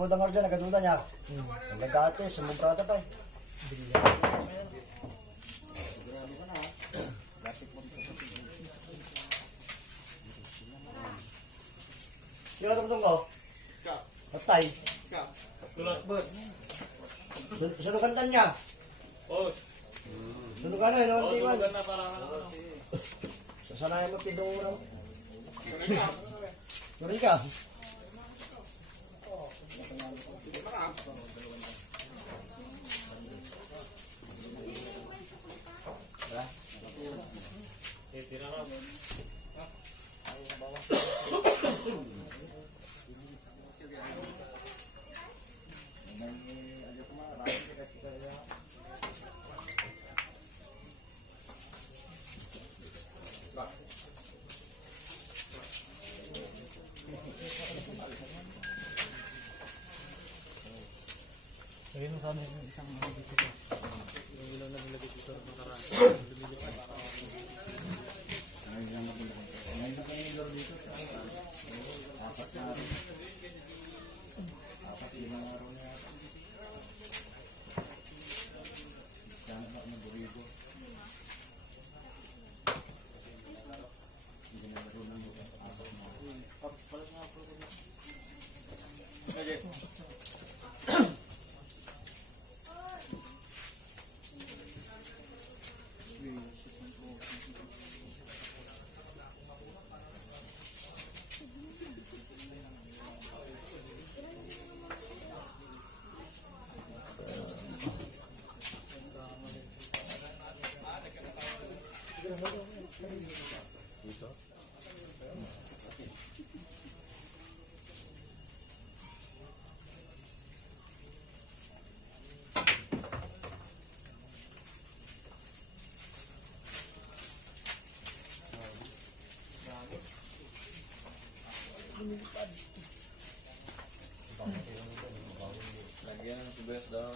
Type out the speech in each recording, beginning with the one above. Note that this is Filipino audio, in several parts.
po ang order, nagaduda niya. Ang nagkate, sumubrata pa eh. Sino ito ko? Patay. Sunugan ka niya. Sunugan na, no? Sunugan na para sasanayan mo, pindong mo lang. Sorry ka. Ayun sa amin yung isang mga dito. Yung ilaw na nilagay dito ng makaraan. Lagyan ng sibuyas daw.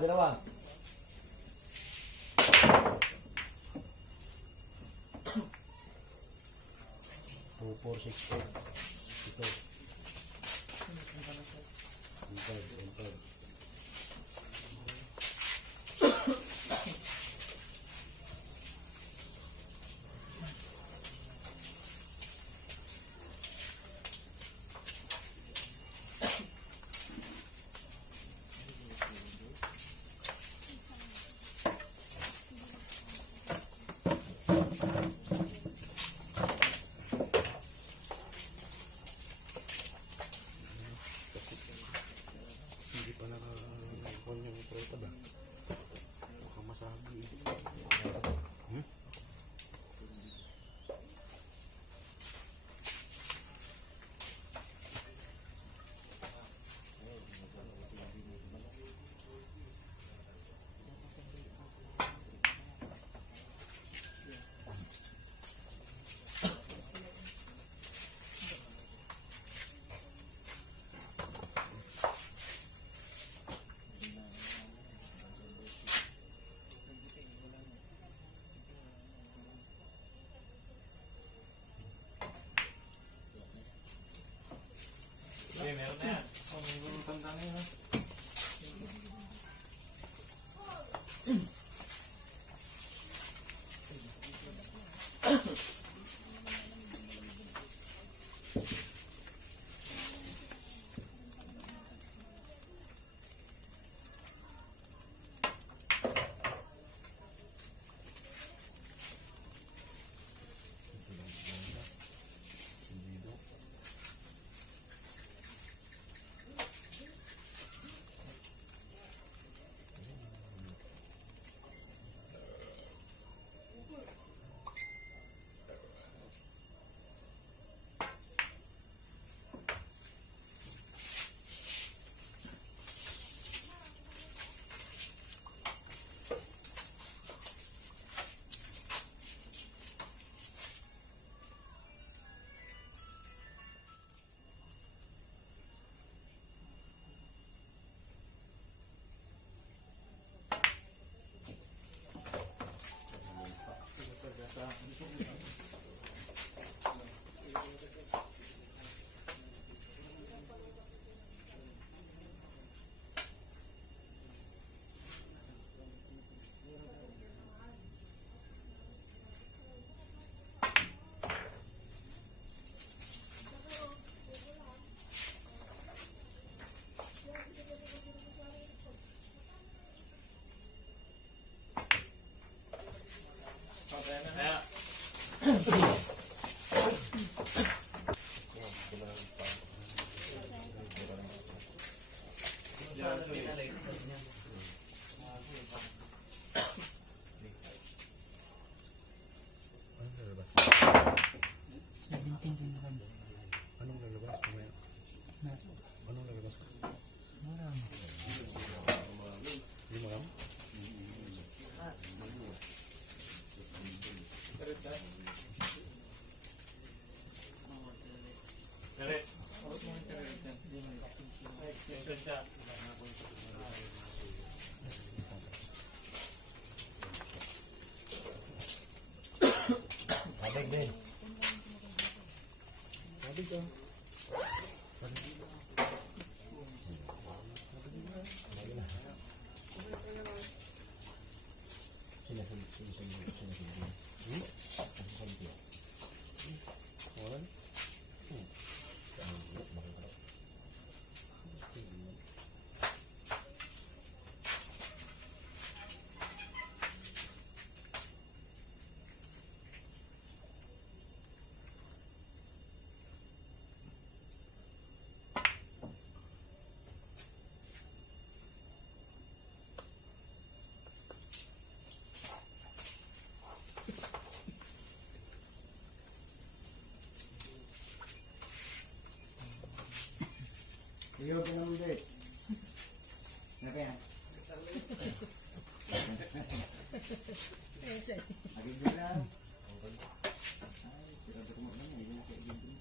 Dalawa. 2, 4, 6, 8. Ito. 5. Abig din. Abig oh. Iyo ka naman din. Napa yan? Agad din lang. Ay, tirado ko magmana. Hindi na kaigin din.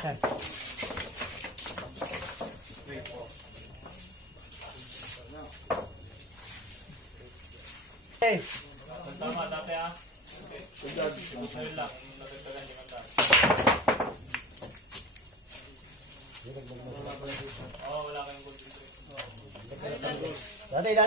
Saan? Hey! Tama, dati ah. Ayun lang, nagagdagan yung manda. Oo, wala kayong gold dito. Dati.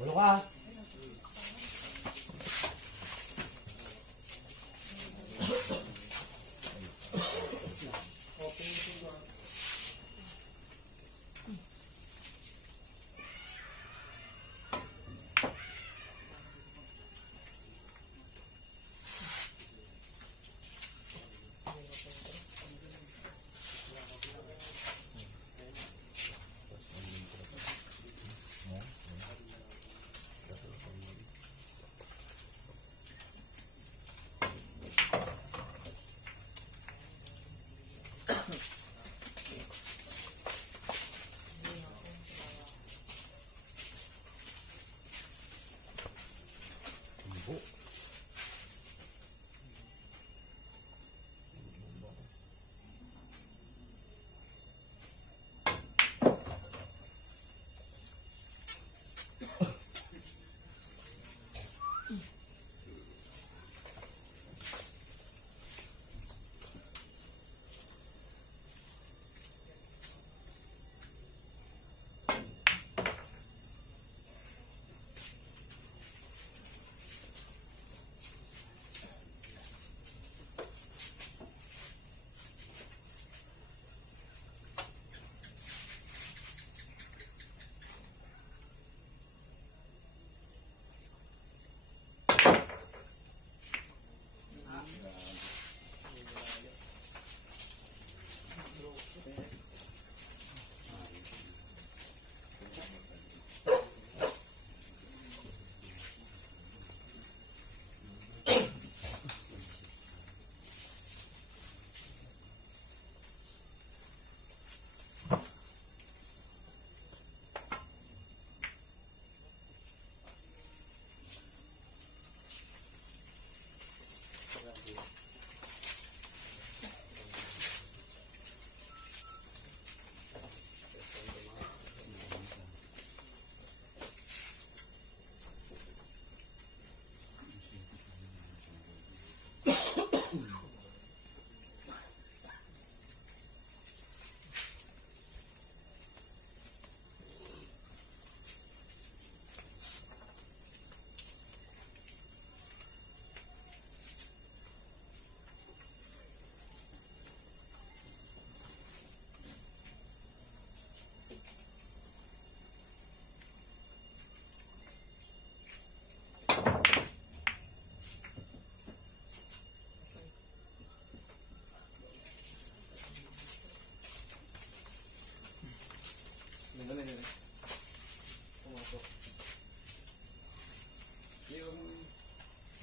Ulo ka.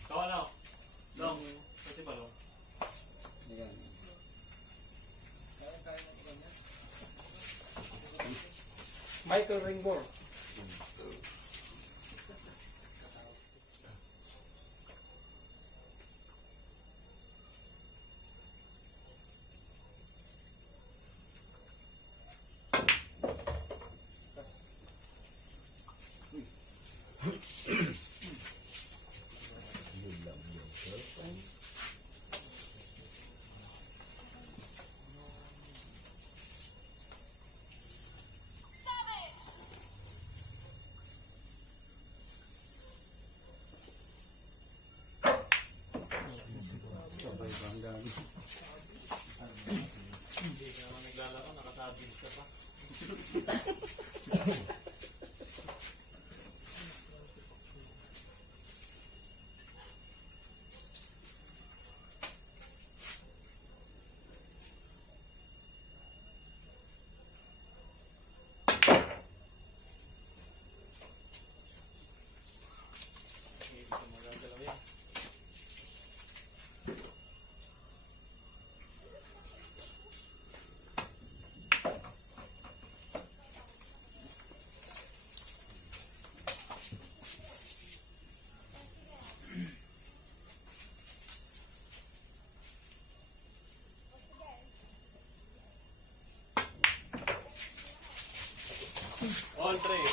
Ikaw ano? Long. Kasi ba long? Michael Ringbor. Hindi ka naman naglalaro, nakasabit ka pa. Hindi ka magagalaw yan. All three.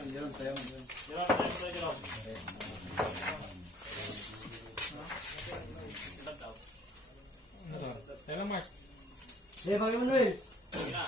Andiyan tayo. Jerome, tayo Jerome. Ilan daw? Teka, Mark. Sige, Pag Manuel. Sige na.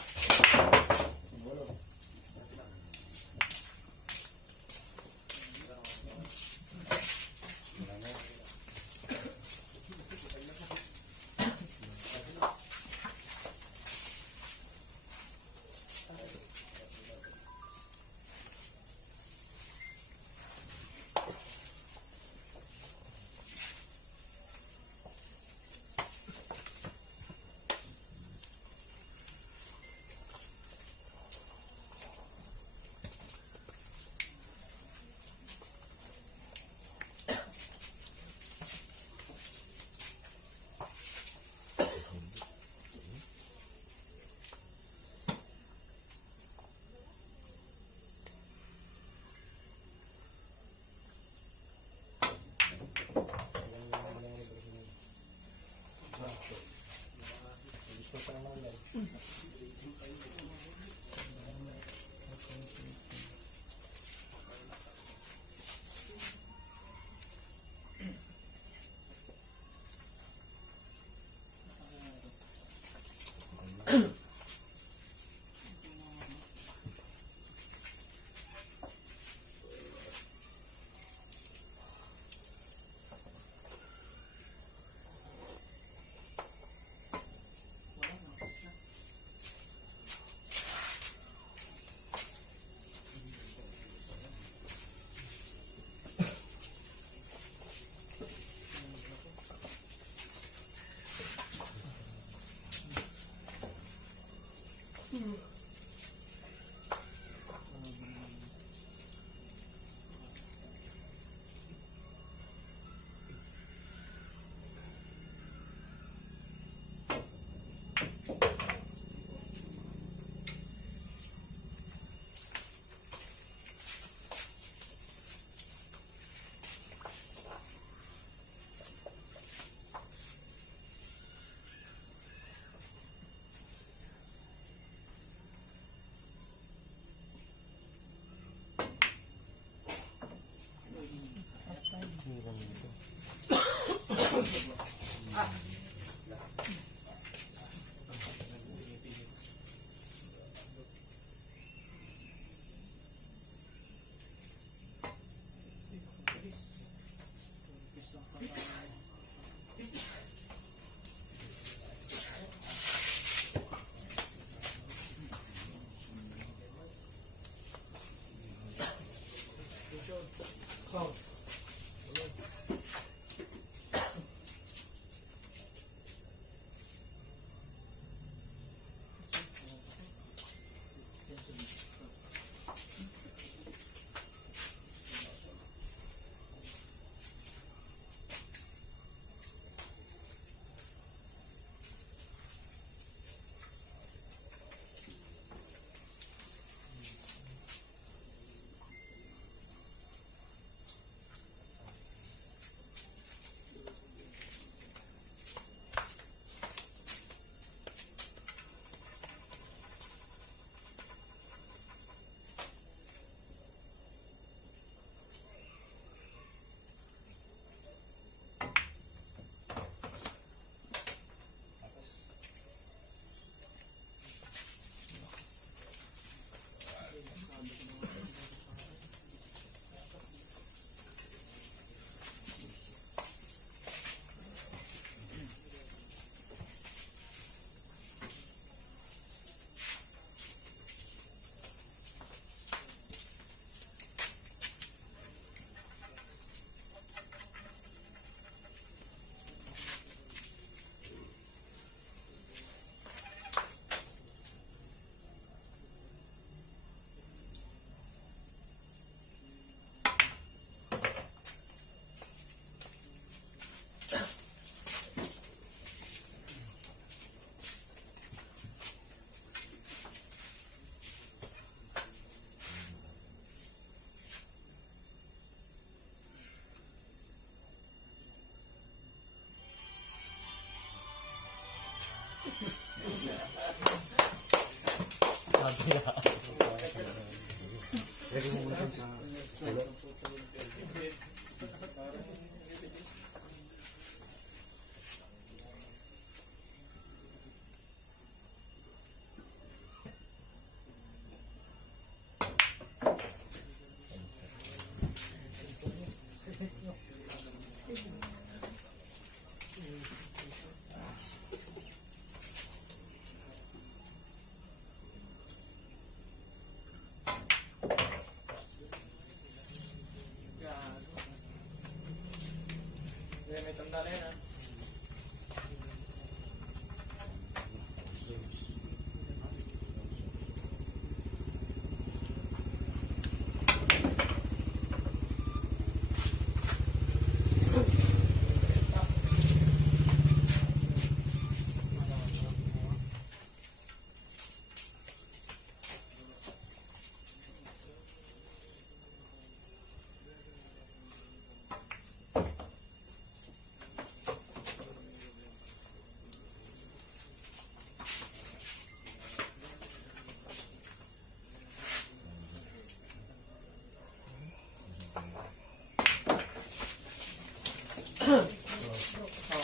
May tanda na yan, ha?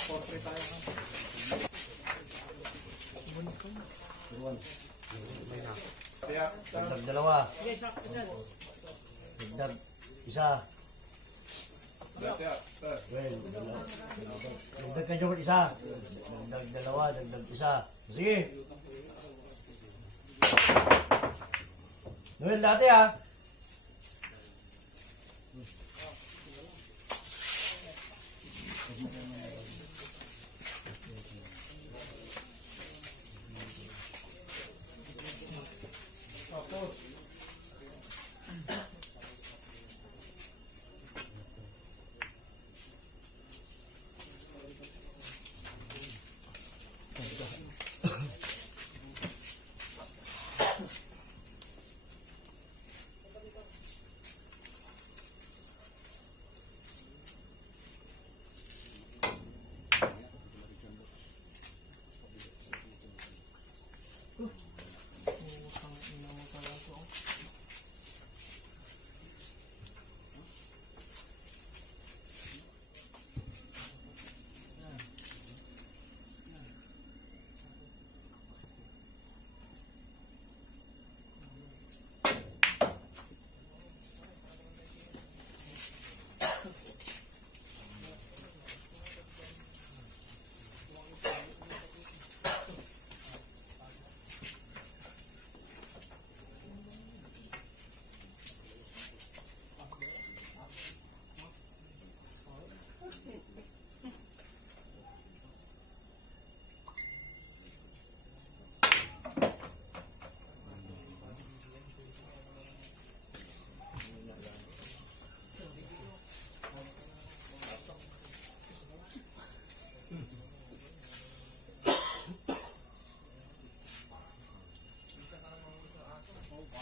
Portrait tayo, ha? Dagdag dalawa. Dagdag isa. Well, dagdag ka dyan isa. Dagdag dalawa, dagdag isa. Sige. Noel dati ha.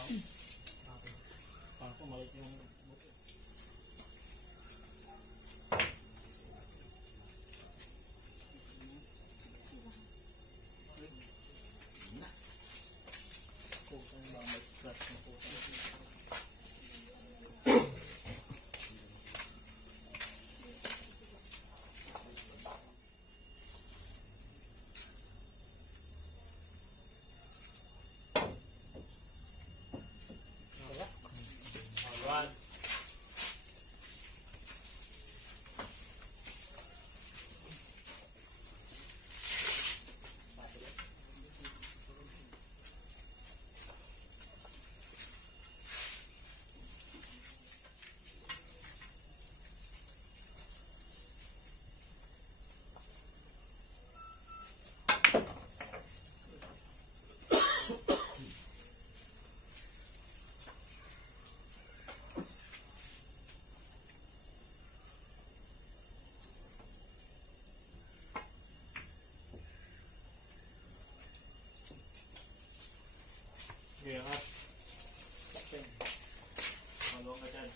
Ako, maliit yung... Alright. Sige, angat. Maluwang ka dyan.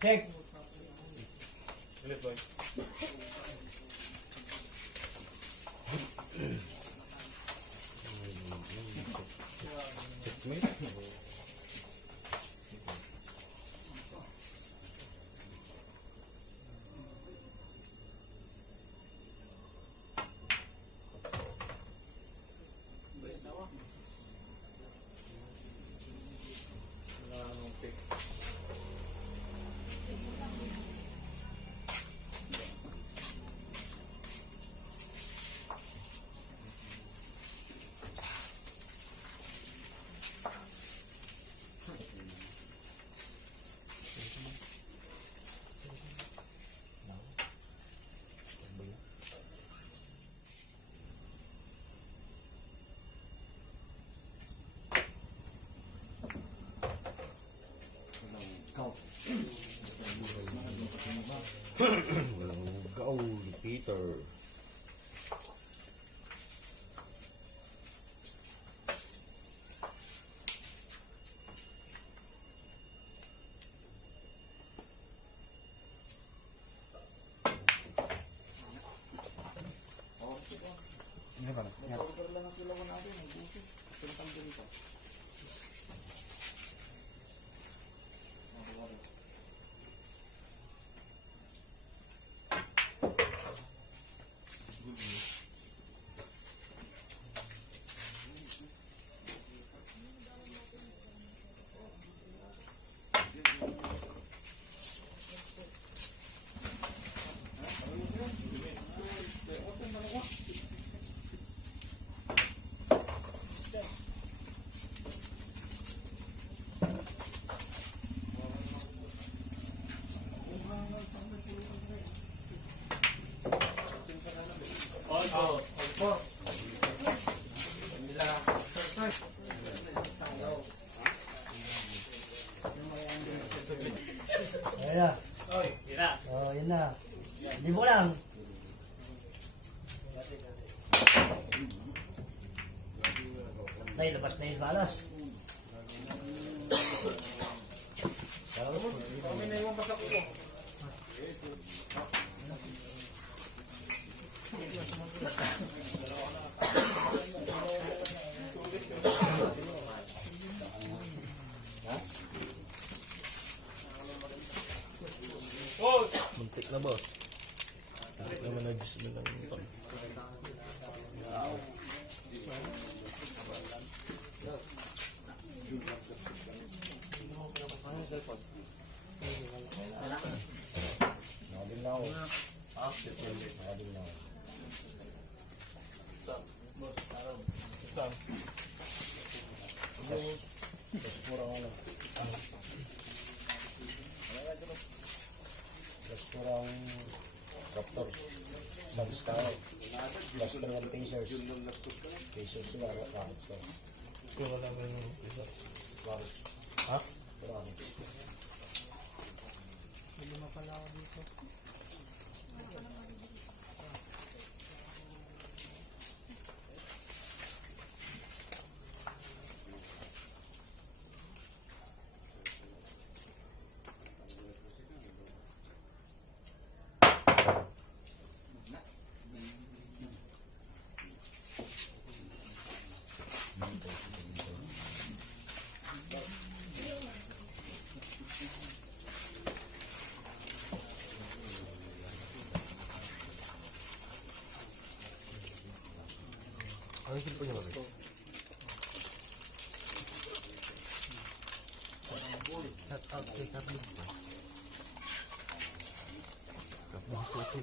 Check. Ulit, boy. Walang gaul, Peter. Ayan na. Oy, yun na. Oh, yun na. Libo lang. Nay, labas na yung balas. Kami na yung pasak ko. Oh! Muntik na, boss. Muntik naman na-adjust mo lang ito. Nakadin na ako. Nakadin na ako. Tapos kurang ano. Tapos kurang Raptor. Sunstar. Plus 3 ang Pacers. Pacers sila. Raptor. Yung wala ba yung isa? Ha? May lima pala ako dito. Ano yung cellphone niya ba? Shout out kay Carlo. Kapag susi.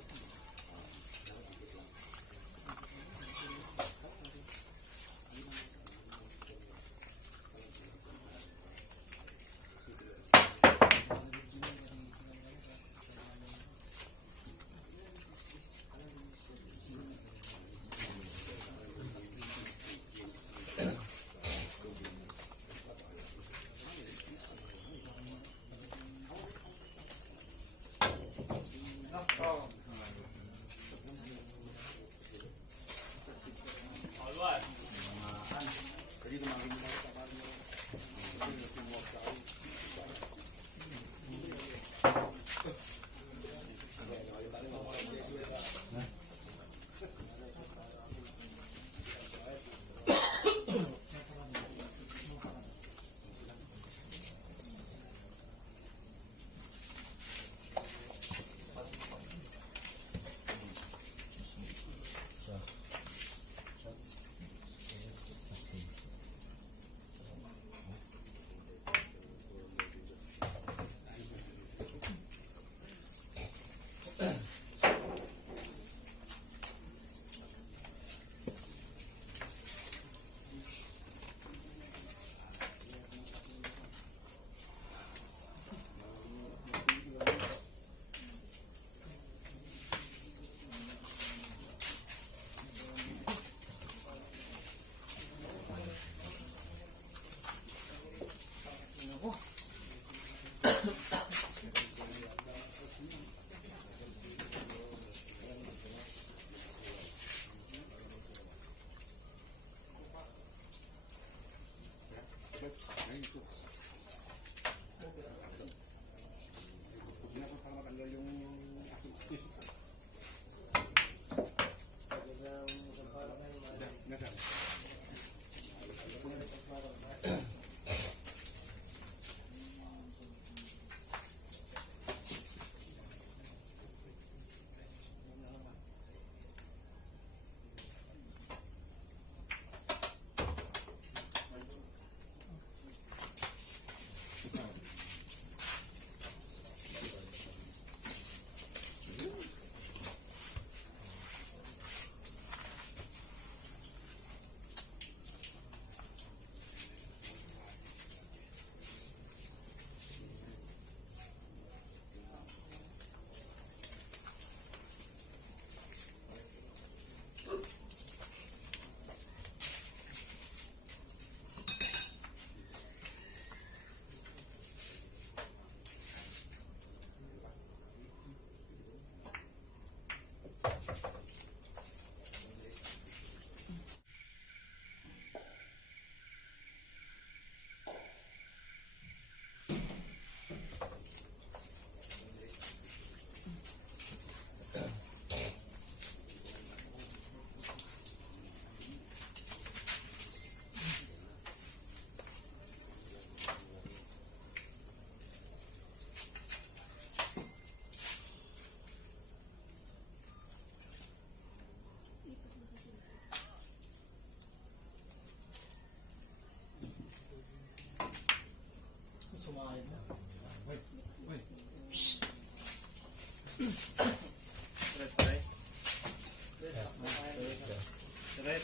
Alright.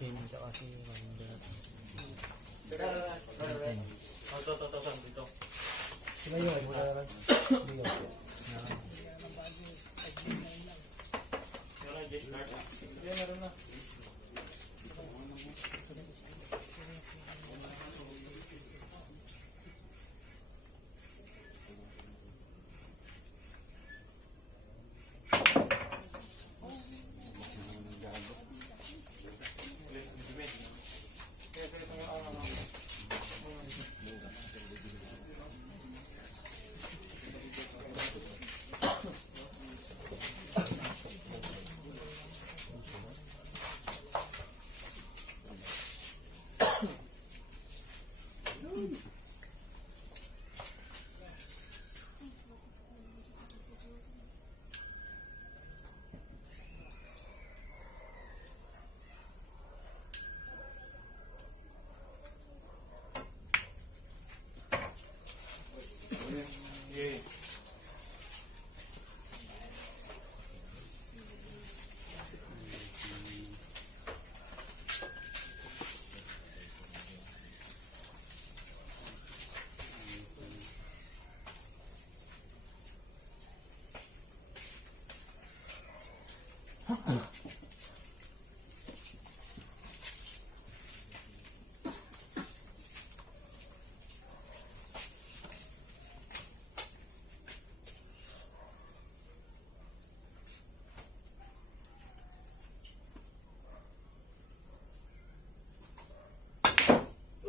Shane tsaka si Wanda. Dito. Sila yun, wala ka. Hindi yun. Meron, J-Start. Meron na.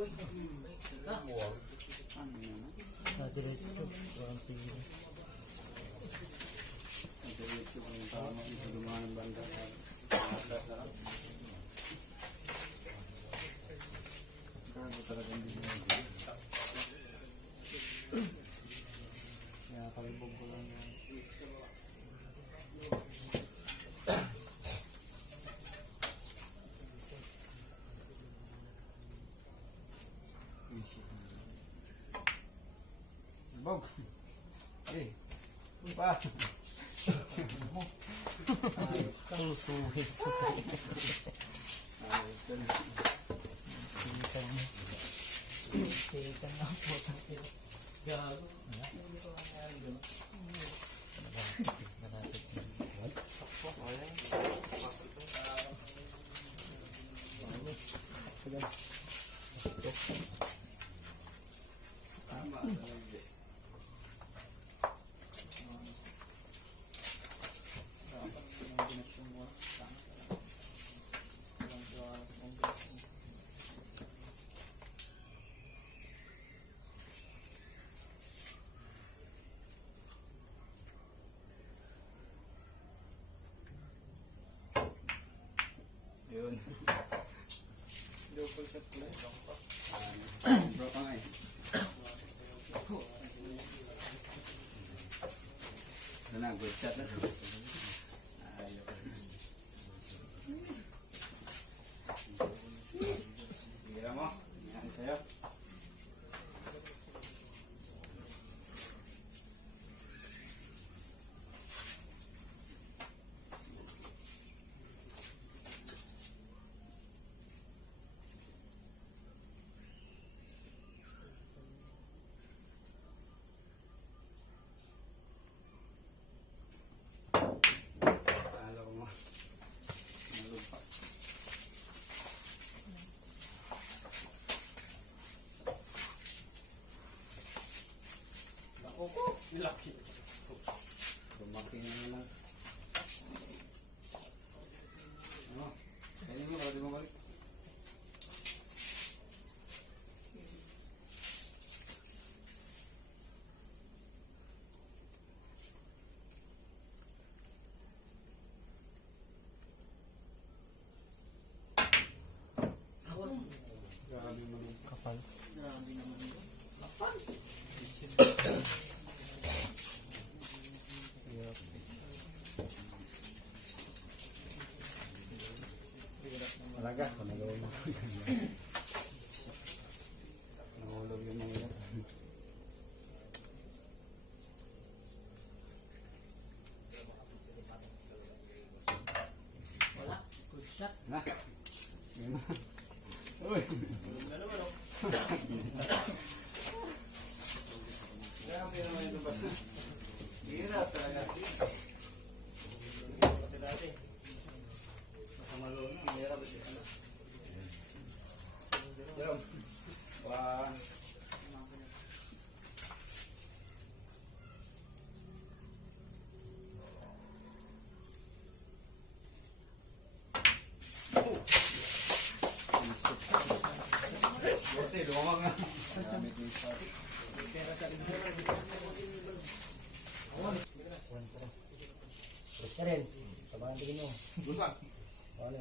Sa diretso. Walang tigil. Kaya kalibog ko lang yan. Bog. Eh. Pa. Kulusuhin. Sikan na po. Gago. Yun. Double shot pala. Bro pa nga eh. Ito na, good shot na. Ayok. Sige mo. Yan sa'yo. Alam mo. Nalumpa. Ako po. Milaki. Lumaki na naman. Ano? Kaya mo, di mo balik. Grabe mo nung Kapal. talaga. Kung nagawin mo. Nahulog yung mga yan. Wala. Good shot. Na. Yun na. Uy. Grabe naman ito basta. Hirap talaga. Masamalo na. Mahirap ito. Jerome. One. Buti, lumamang nga. Gamit yung spot. Siya rin. Sabahan tingin mo. Busan. Paano?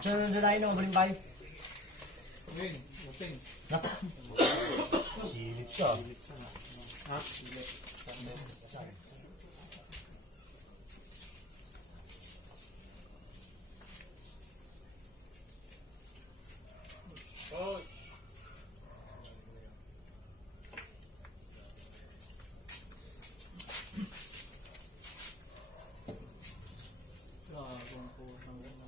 Saan na tayo ng balimbay? Uting. Uting. Silip siya. Ha? Silip. Oh, Gagawin ko hanggang na.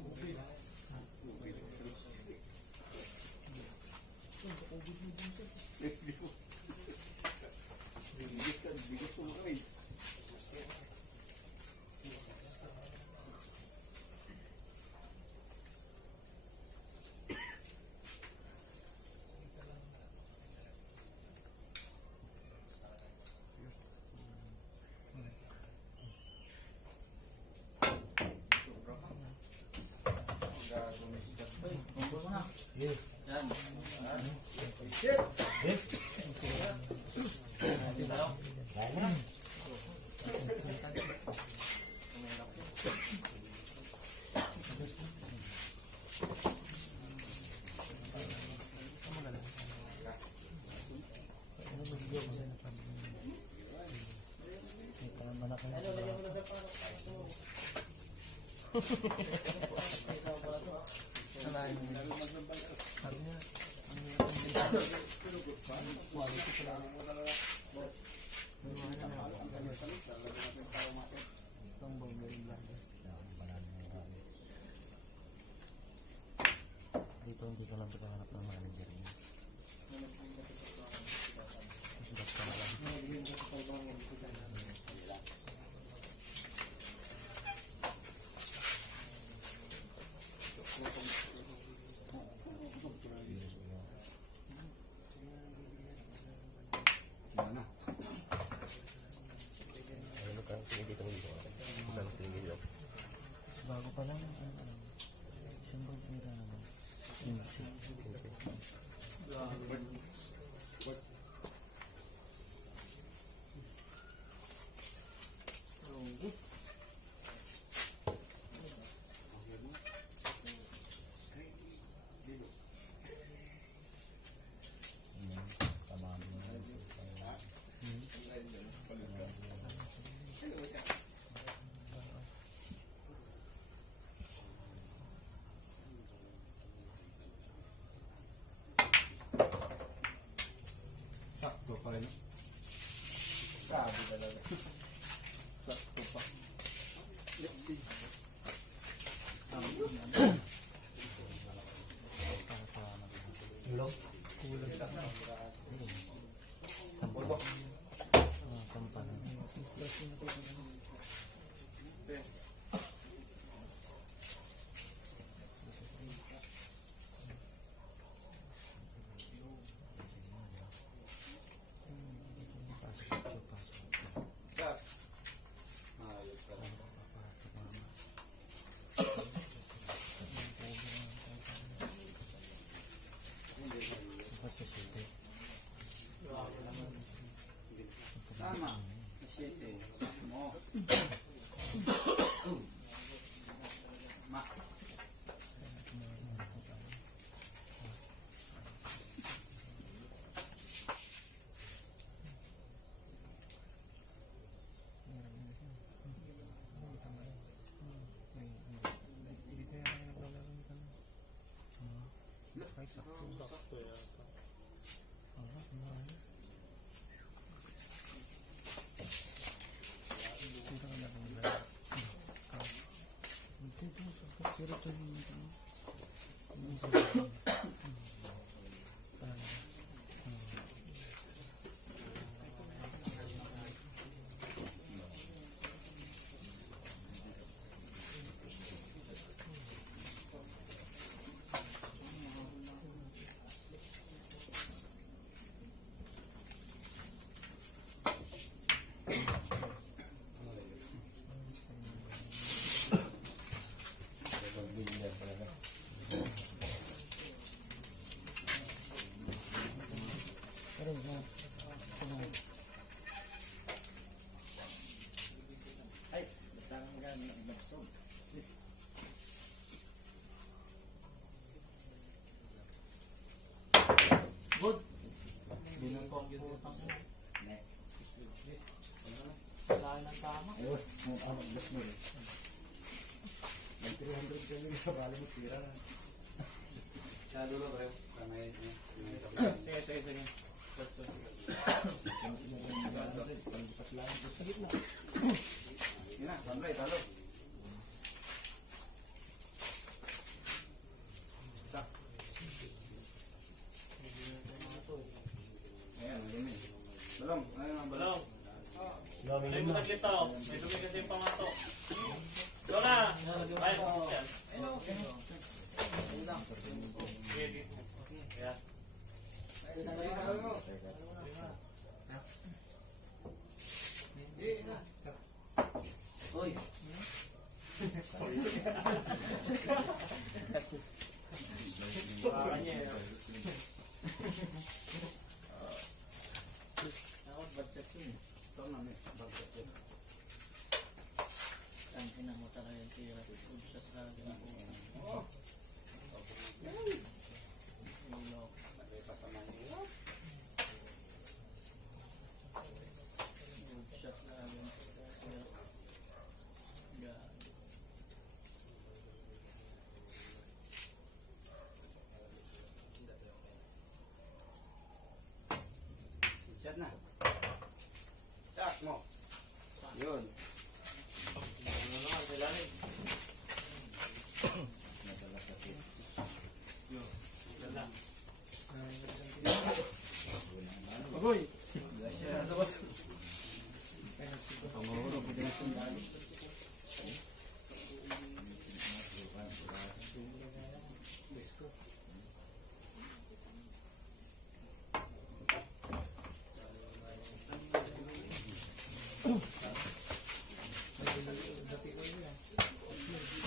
Bigas ko mga Yan. Kaya na. Dito hindi ko lang nakahanap ng manager niya. Ano ka? Hindi ko nito. Isang tingin yun. Bago pa lang isang bira naman. Insi. Sakto pa rin. Sabi talaga. Sakto pa. Tulog. Tama. Asyete. Mo. Ma. Ay, tangan gani nagsog. Good. Bilang po ang putang mo. Wala ng tama. Ayun, mo amag das mo. May 300 kami sa bali mo tira na. Siya dulo bro. Kamay niya. Sige. Ina, samlay talo. Ayan, ayun. Balong, ayun ang balong. Balong. May bukas ito. May dumi kasi yung pamato. Lola! Ay, yan. Sige. Yeah. Oy. Parang niya. Start na. Start mo. Yun. Ano naman, kailangan. Yun. Ganda. Agoy!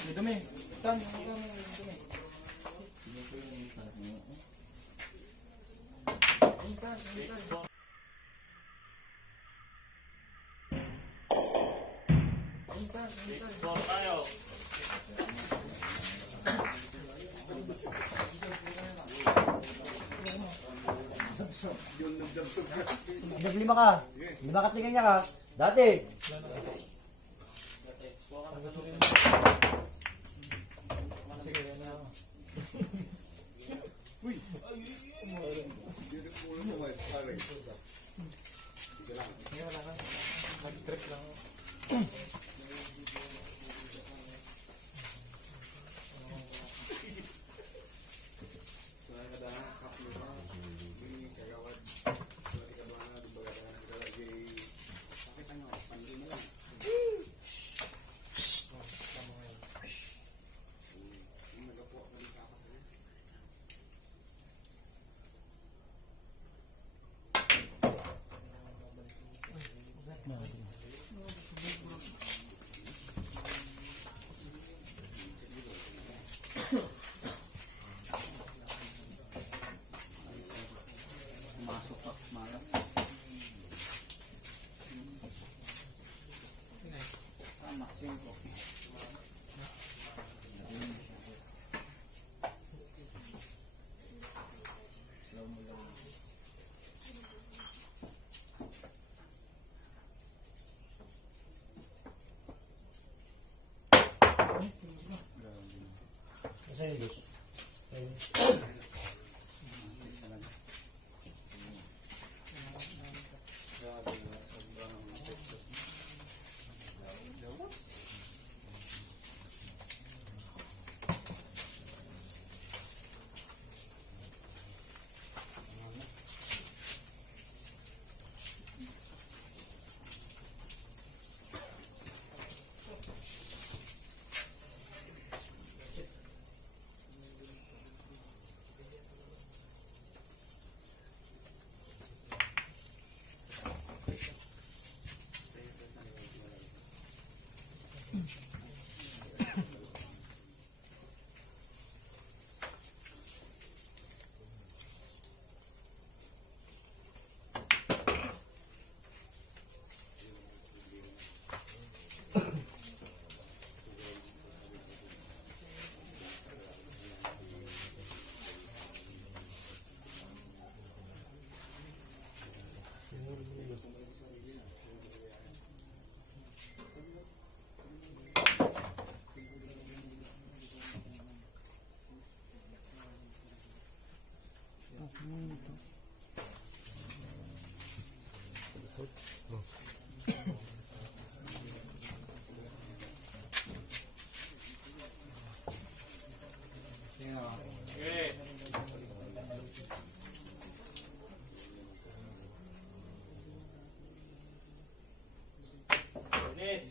May dumi. Saan? May dumi. Ball tayo. Naglima ka. Lima ka tingin niya ka. Dati. Nag-trip lang. Masok pa. Malas. Tama. 5. Kasi yung dos. Okay. Finish.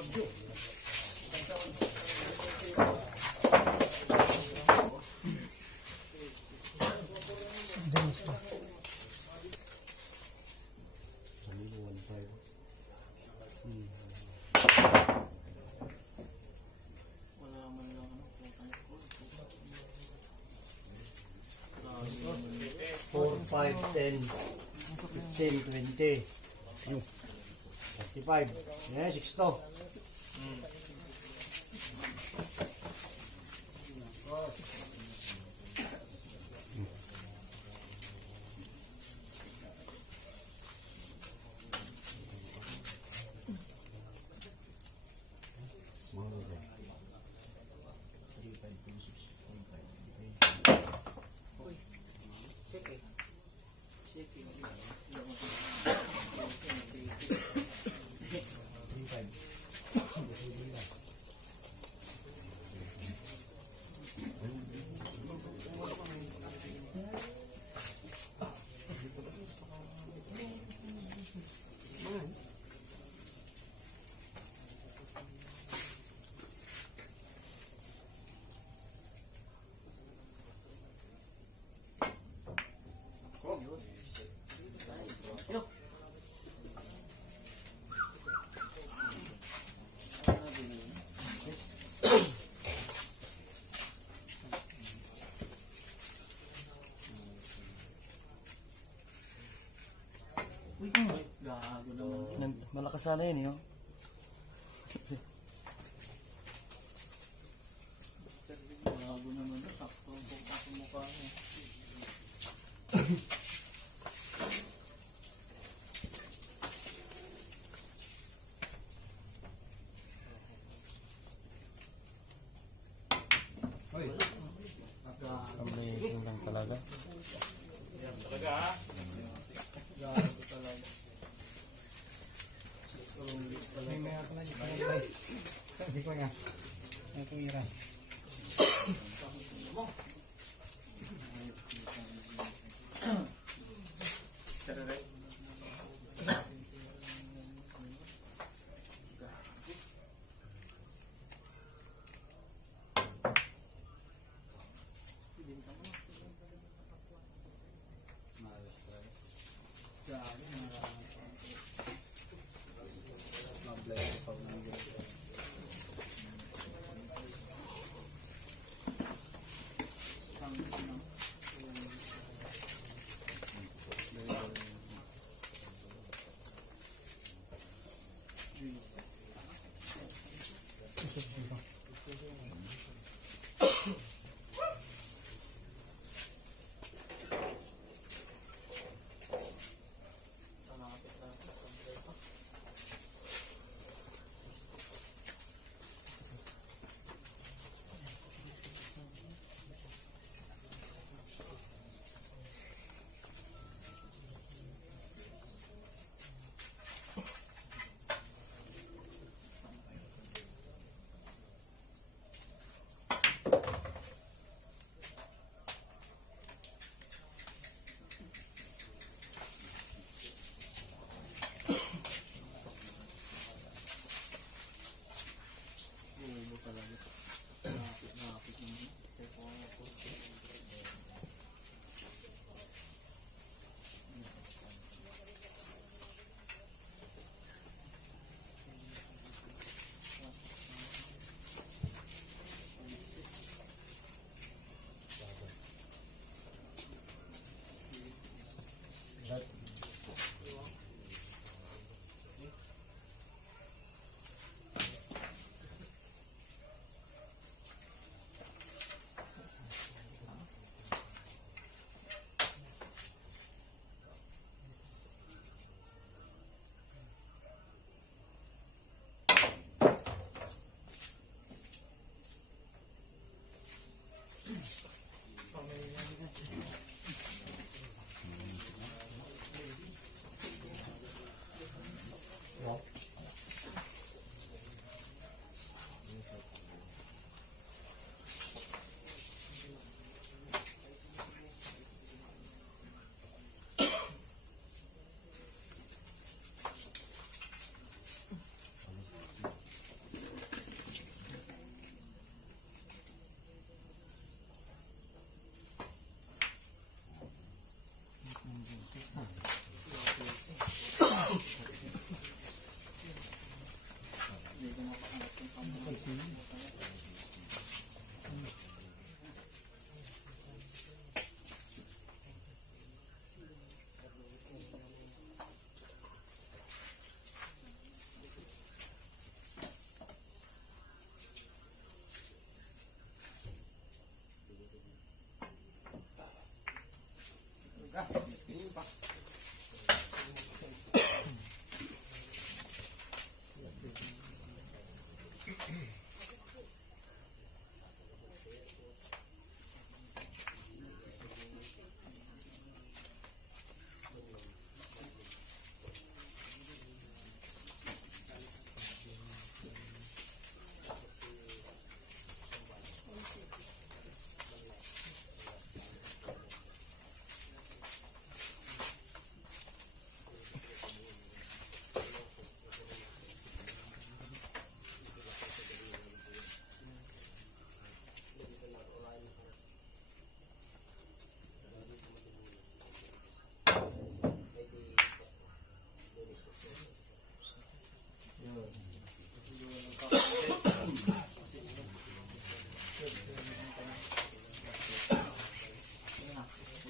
Wala man lang ano. 4, 5, 10, 15, 20. 35. Yan, 6 to. Gago naman. Malakas sana yun, yun. Gago naman. Sakto po sa mukha niya. Amazing lang talaga. Yan talaga ha. Gago talaga. Hindi ko niya. Ay, kumira.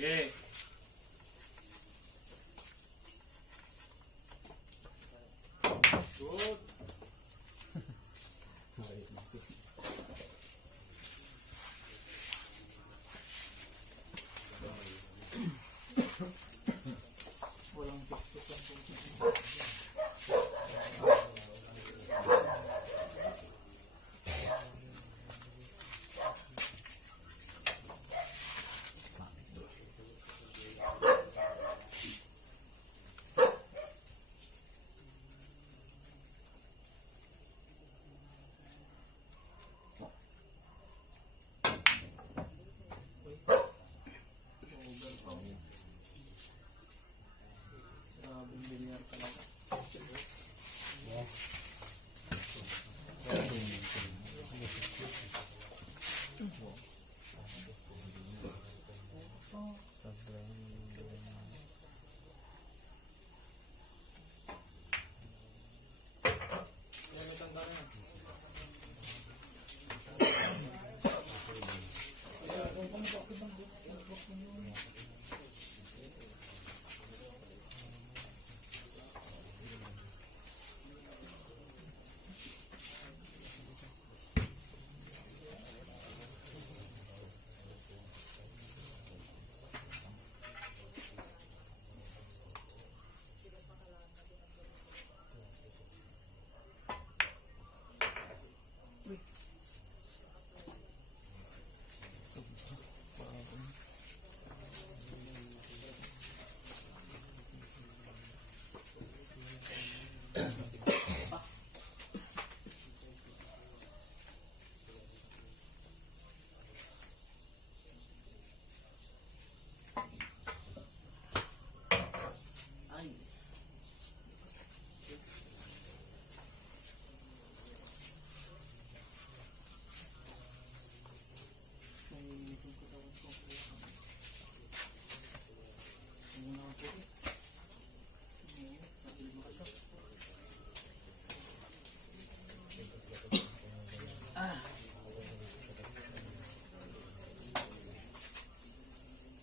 Okay. Good. Walang tiktok. Grabing bilyar talaga.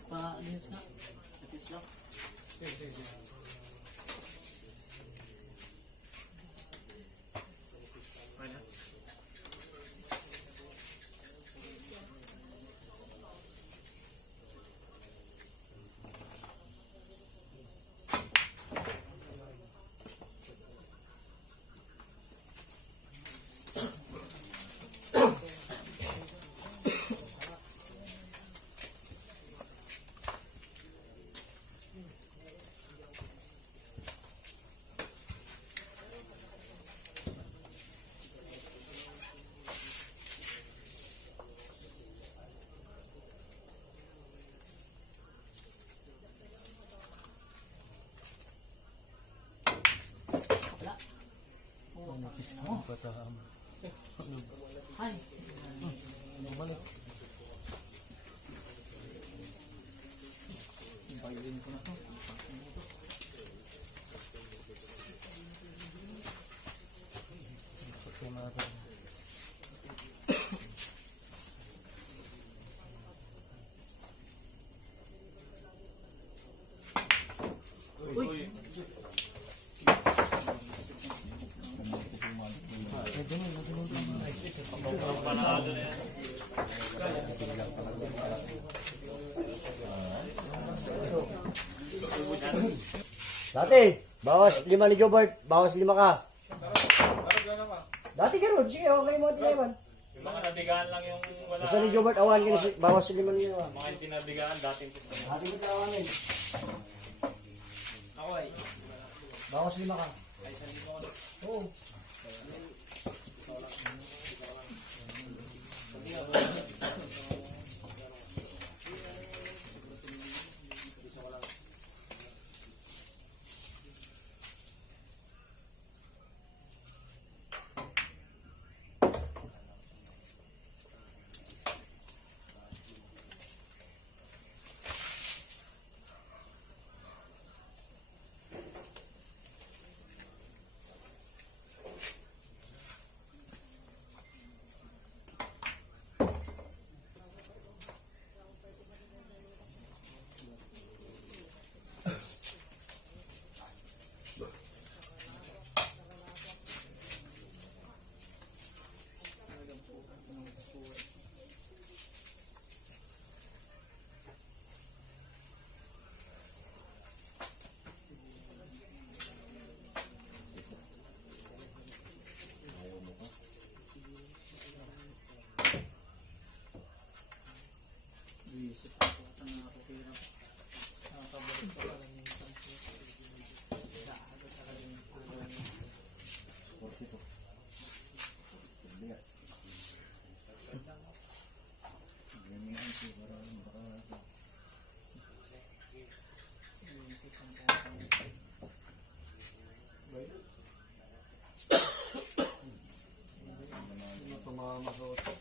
Pa-alis na. Atis lang. Ay. Balik. Bailin ko na to. Pagka natin. Uy. Ang panalo na yan. Dati, bawas 5 ni Jobert, bawas 5 ka. Dati gano'n, sige, okay mo, tinayaman. Yung mga nabigaan lang yung wala. Basta ni Jobert, awan ka bawas sa 5,000. Mga hindi nabigaan, dating pito. Dati ko tawanin. Ako ay. Bawas 5 ka. Ay, sa limo ko. Oo. Isip ko ata na ako pero nakakabalik ko lang minsan. Sa agad sa kalimutan. Isip ang kaya. Tumama sa utak.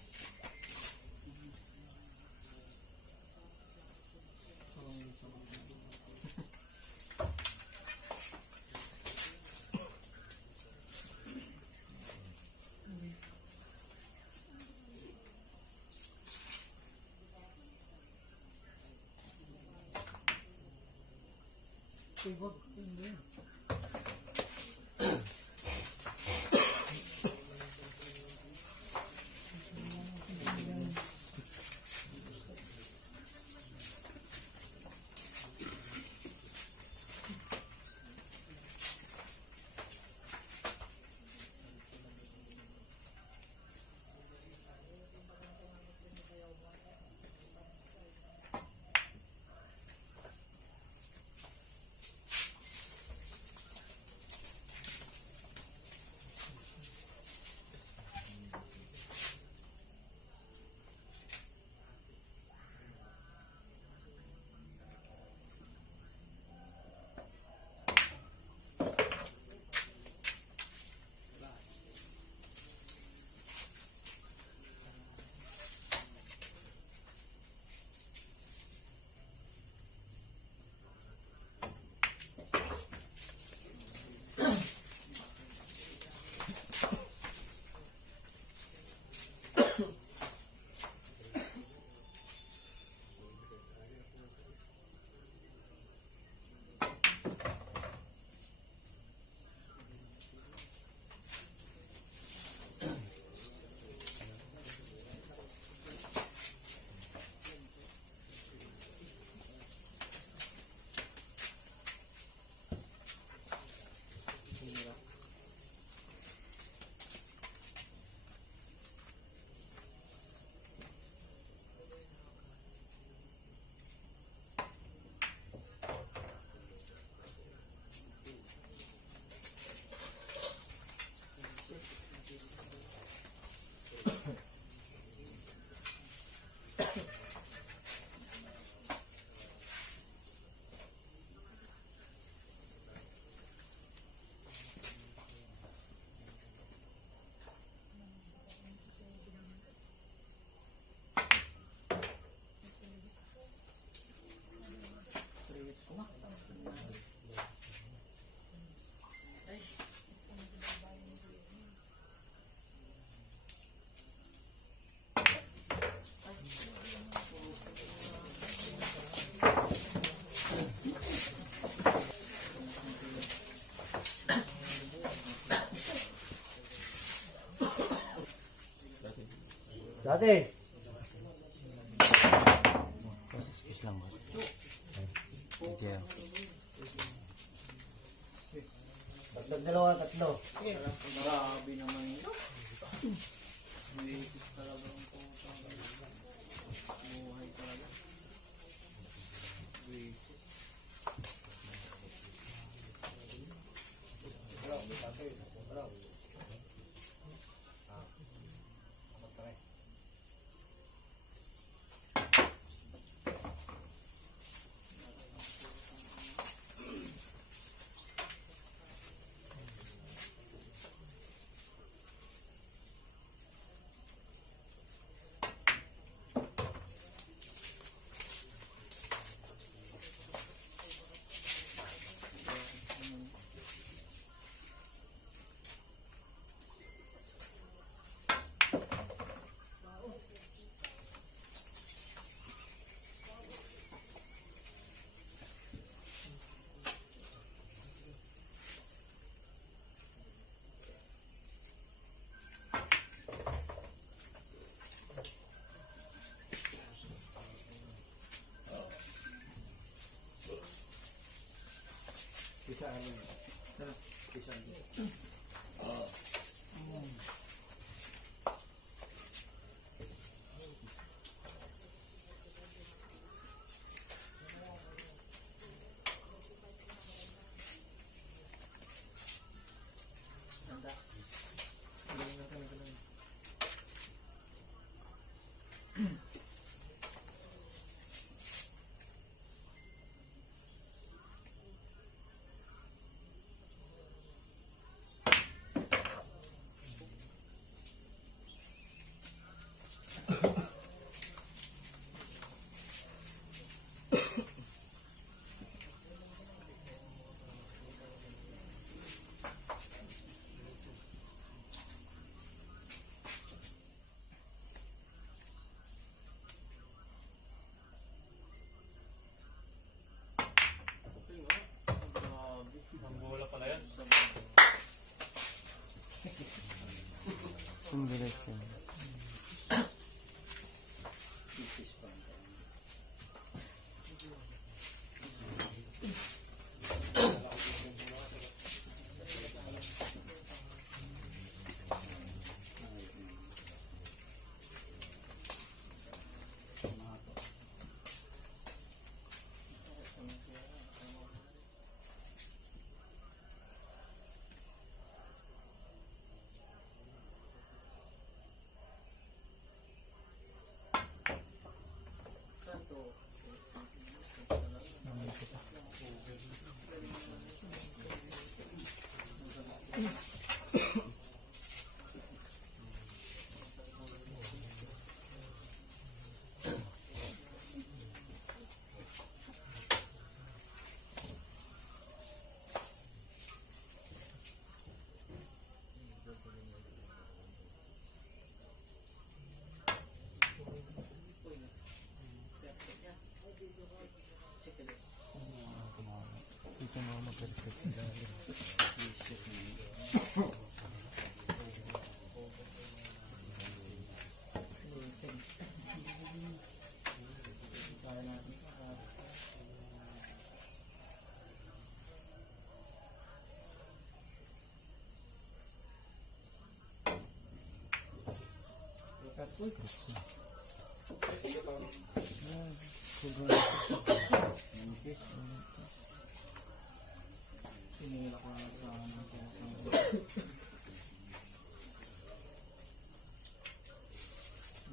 Dati. Excuse lang boss. Video. Dagdag 2, 3. Grabe naman yun. Ganda. Galing natin, galing. Ang bola pala yan. Ang bilis yan. Dito mga mag-perfect galing. Kaya natin. Sinila ko na sa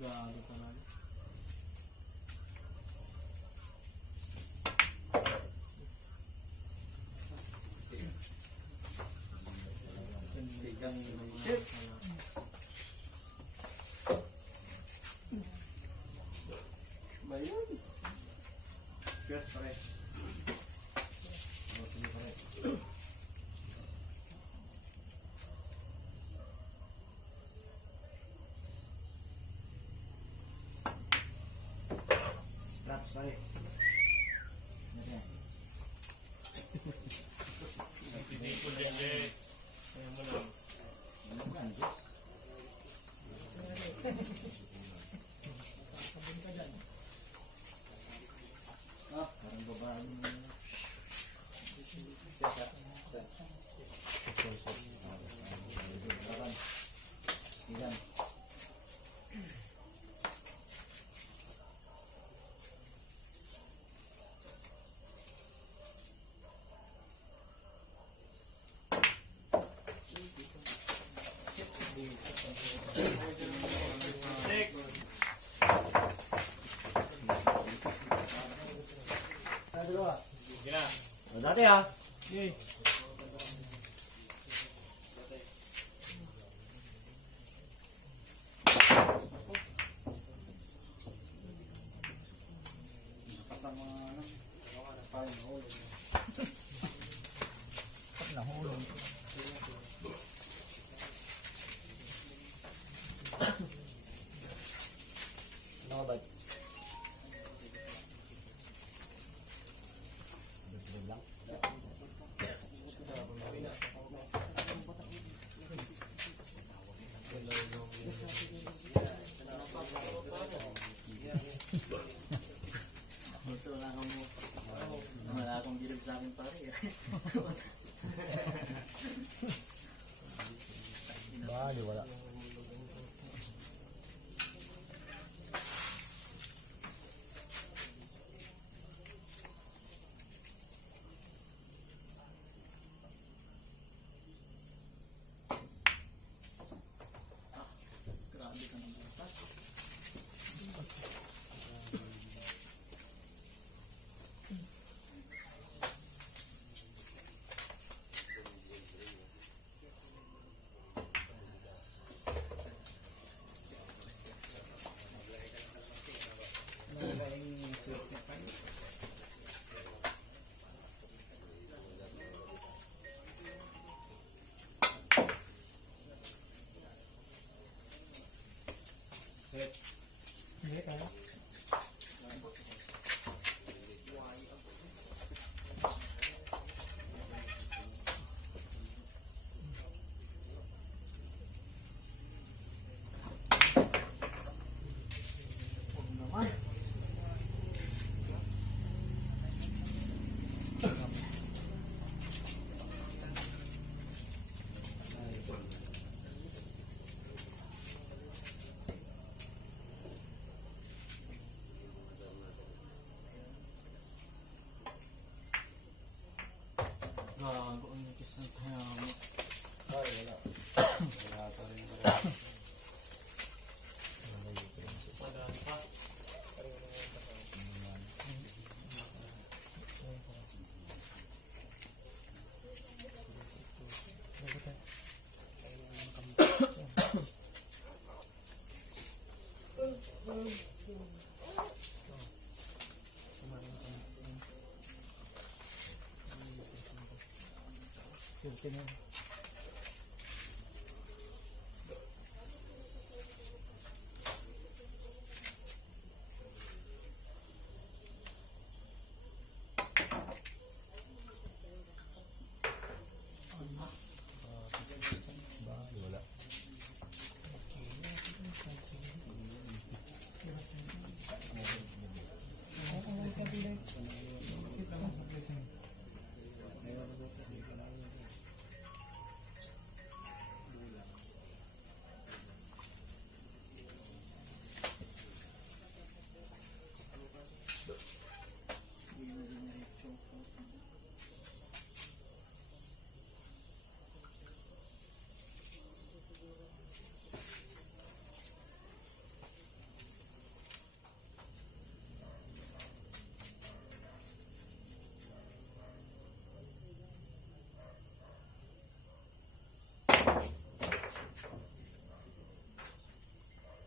gago pa na. Shit! Ba yun? Yes, pare. Sige, pare. Straps, pare. Hindi ko din eh. Ayaw mo lang. Parang babae. Yan. Six. Dalawa. Sige na. Dati ha. Yay! Kasama ano? Parang hole. Ano ka ba? Wala akong bilog sa akin pare. di wala. Grabe ka ng butas. Hindi kaya. Huwag naman. Gago ang ikis ng tayama. Ay, wala. Wala pa rin pala. Magaan pa. Wala.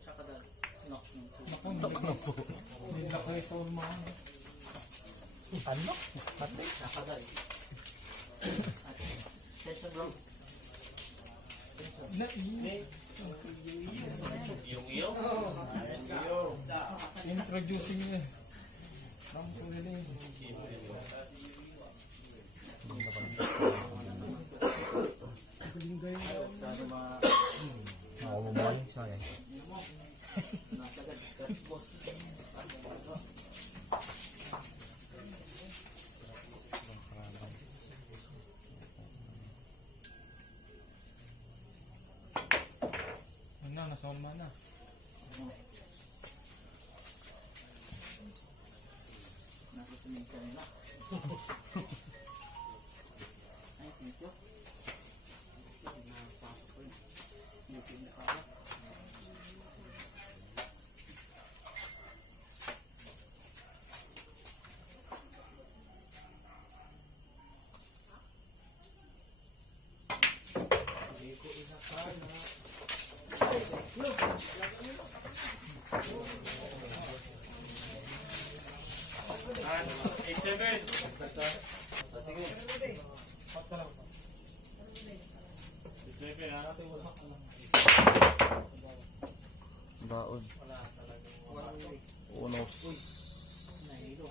Tsaka dahil, knock ng tubo. Hindi na kayo sa ulmahan. Ano? Pati? Tsaka dahil. Session bro. Yung iyo? Introducing niya. Ang tuloy. Sana mga Ako mo ba? Sayang. nasa agad. Boss. Ano, nasa ulmahan na. Nasa tumingin ka nila. Ay, thank you. Napasok ko yun. Hindi pinakala. And 8-7. Sige. 8-7 ha? Baon. Wala talagang Unos. Nahilo.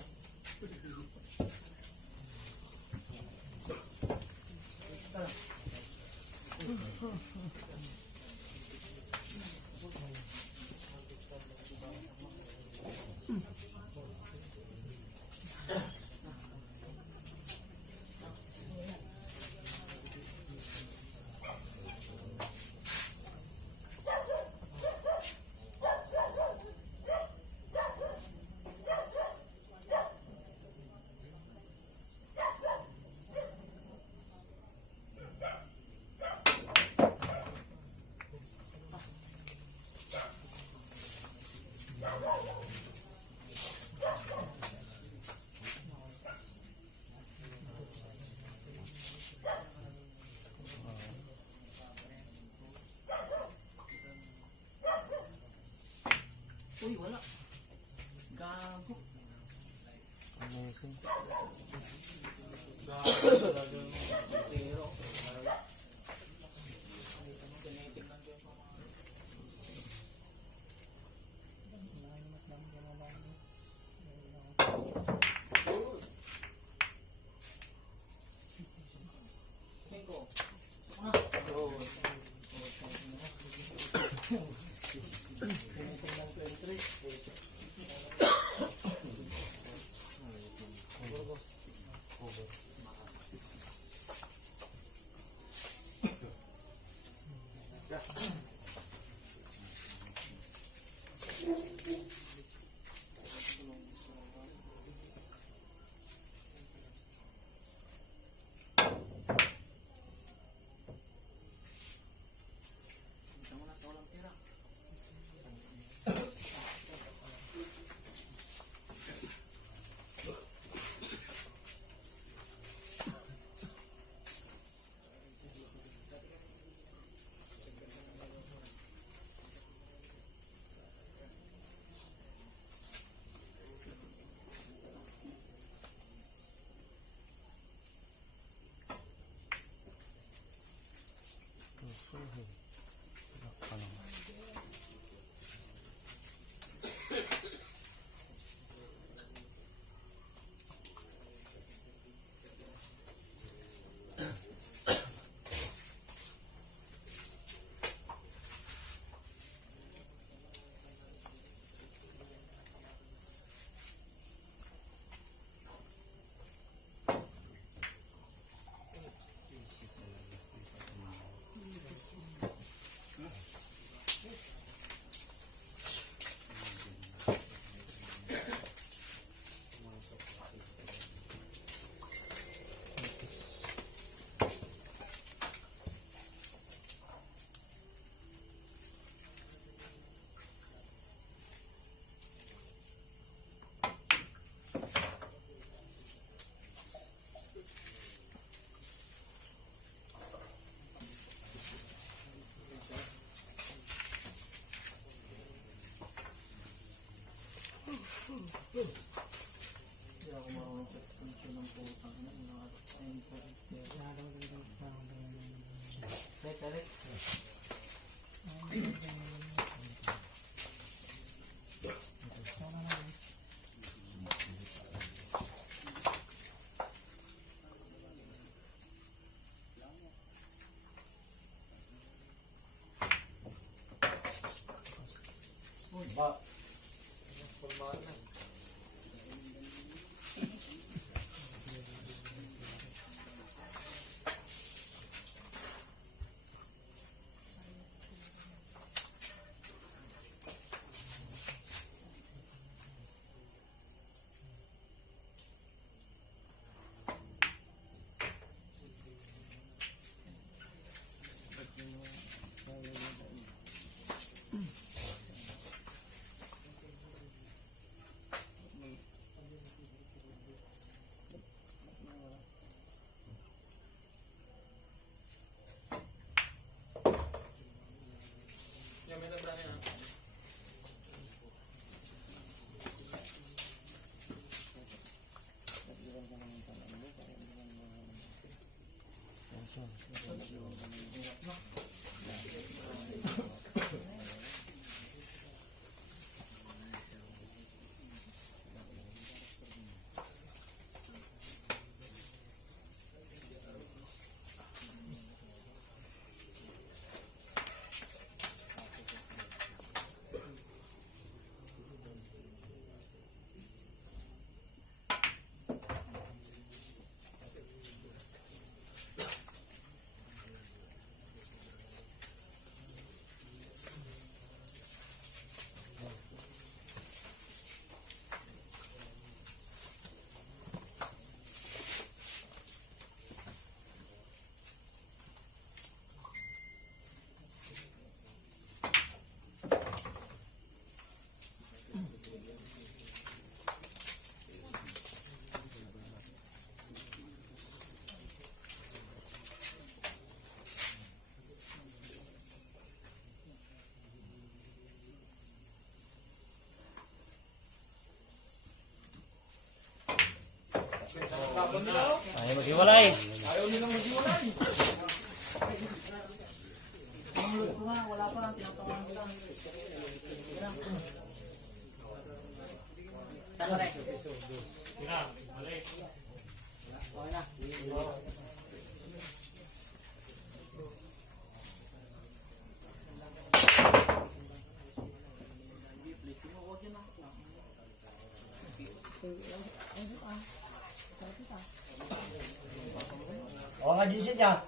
Uy, wala. Gago. Amazing. Pero, tinitignan ko yung pamalo. Cinco. Tinitignan ko yung tres. Kita mo na sa walang tira. Hindi ako marunong sa extension ng putang na enter. Correct. Ba, Yan, may tabla niya. Ayaw maghiwalay. Pinulot ko nga, wala pa, tinatawan ko lang. Sina, balik. Okay na. O nga din siya.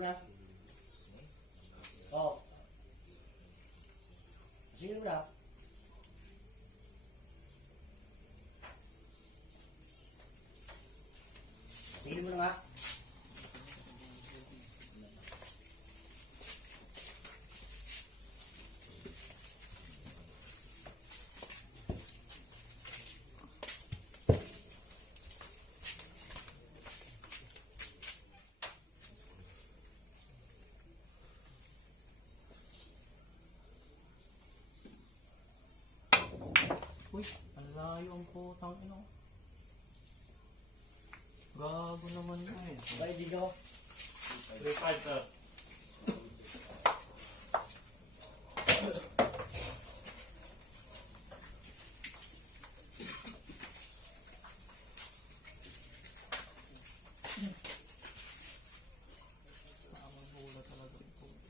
na. Oh. Sige mo na. Sige mo na nga. Layo ang putang ino. Gago naman yun. Ay, di ka. 3-5 sir. Tamang bola talaga ang puta.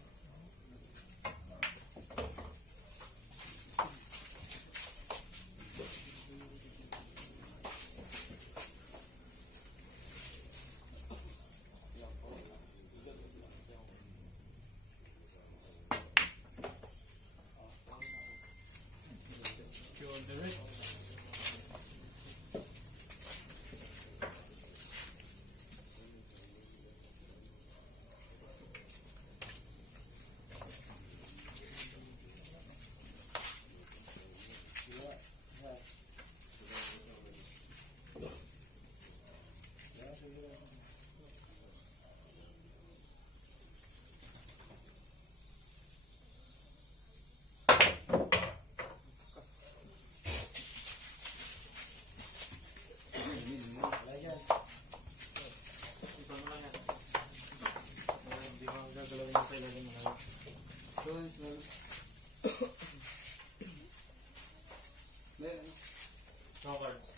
Ito na lang yan. Hindi mo gagalawin yung sa ilalim mo lang. No cards.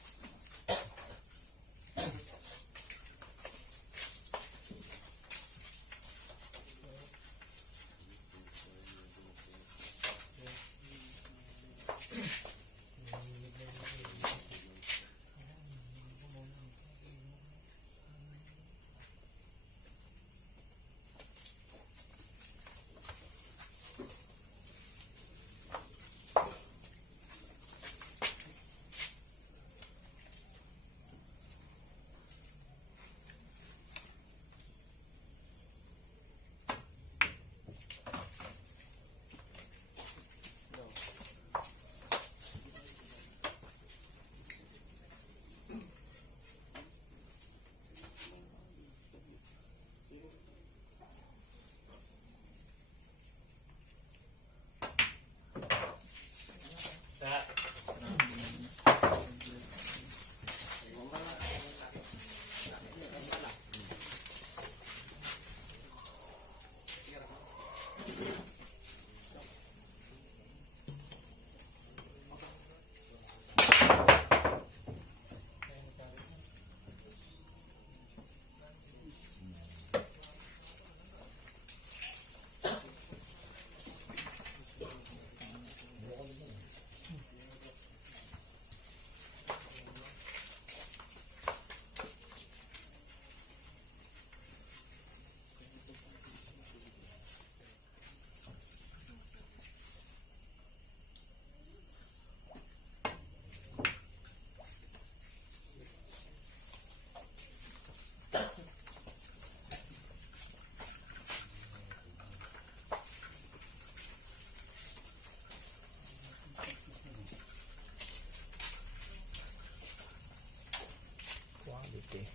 Quality.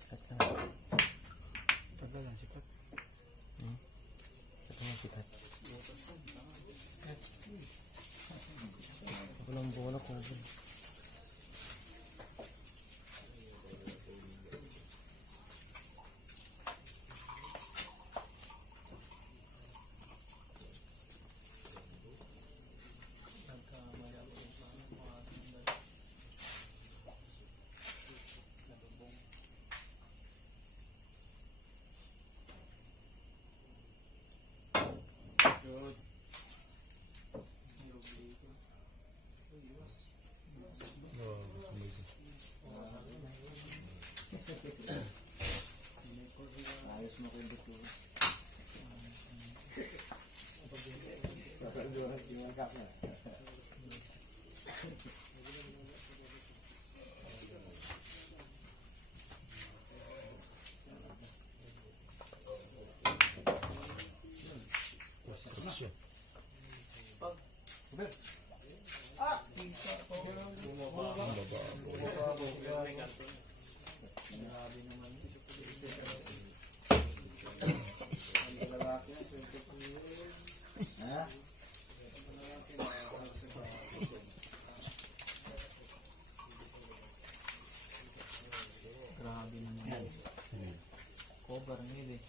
Sikat na. Tagal lang sikat. Ito nga sikat. Ako lang buo na kung Good. Ayos mo ko yung dito. posisyon. Bumaba. Ang baba. May kanto. Grabe naman. Ang lalaki na, swerte ko yun. Ha? Grabe naman. Cover nila eh.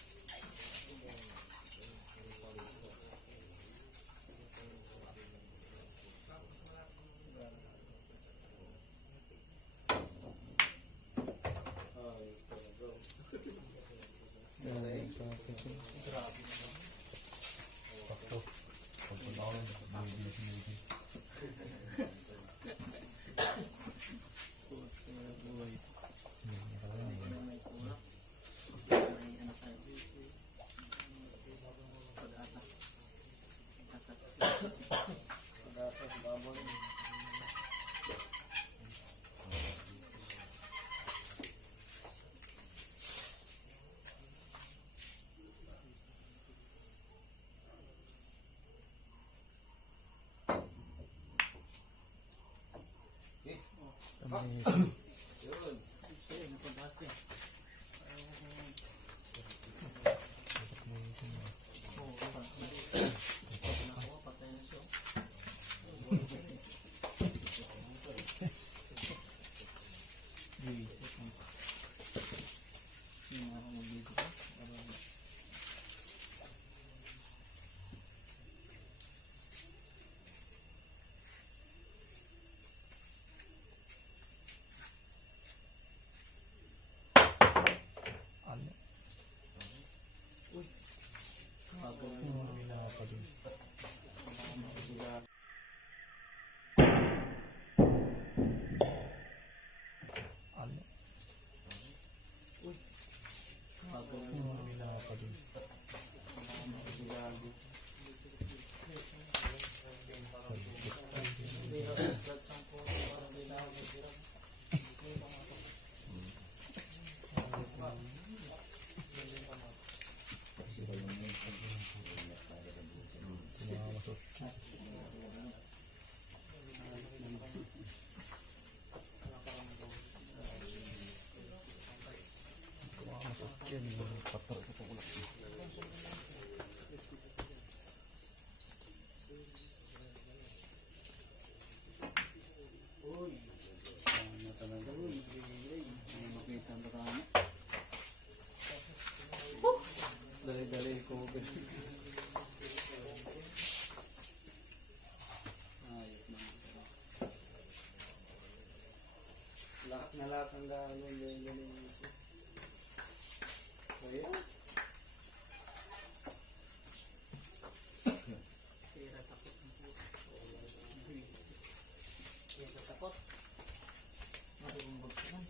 Dali-dali ko. Lahat na lahat ang gawin galing. Kaya? Sira takot ng puto. Sira takot. Marumbog ka man.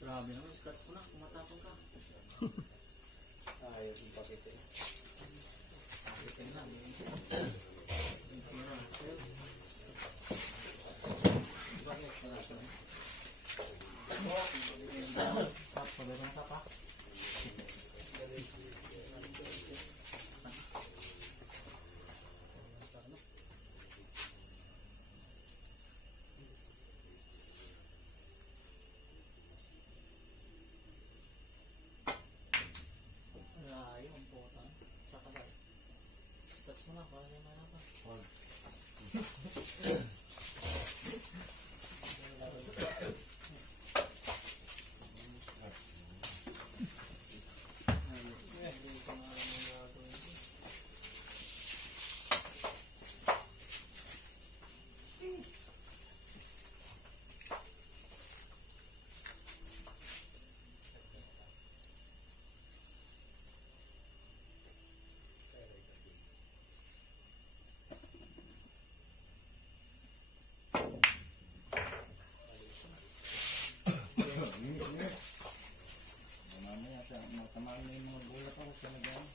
Grabe naman, scratch ko na, kumatapon ka. Ayos yung pakita. Pakitin lang eh. Yung tira, sir. Bakit? Wala ka na. Tap, pagdagang tap ha. Ayaw, ang puta. Saka ba? Scratch mo na, para niya mahirapan. Hindi ko nga alam ang gagawin ko. Mamaya sa matamaan na yung mga gulat ako sa nagano.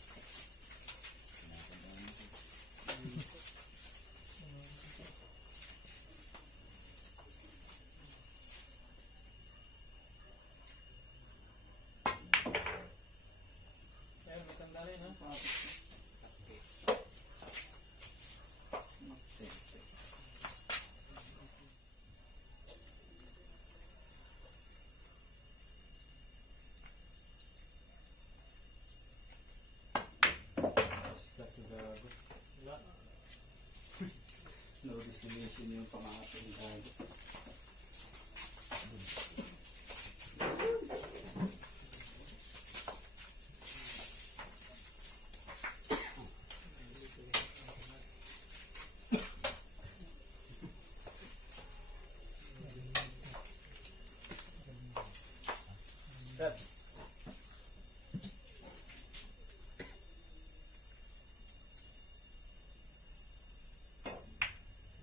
No destination yung pangating gago.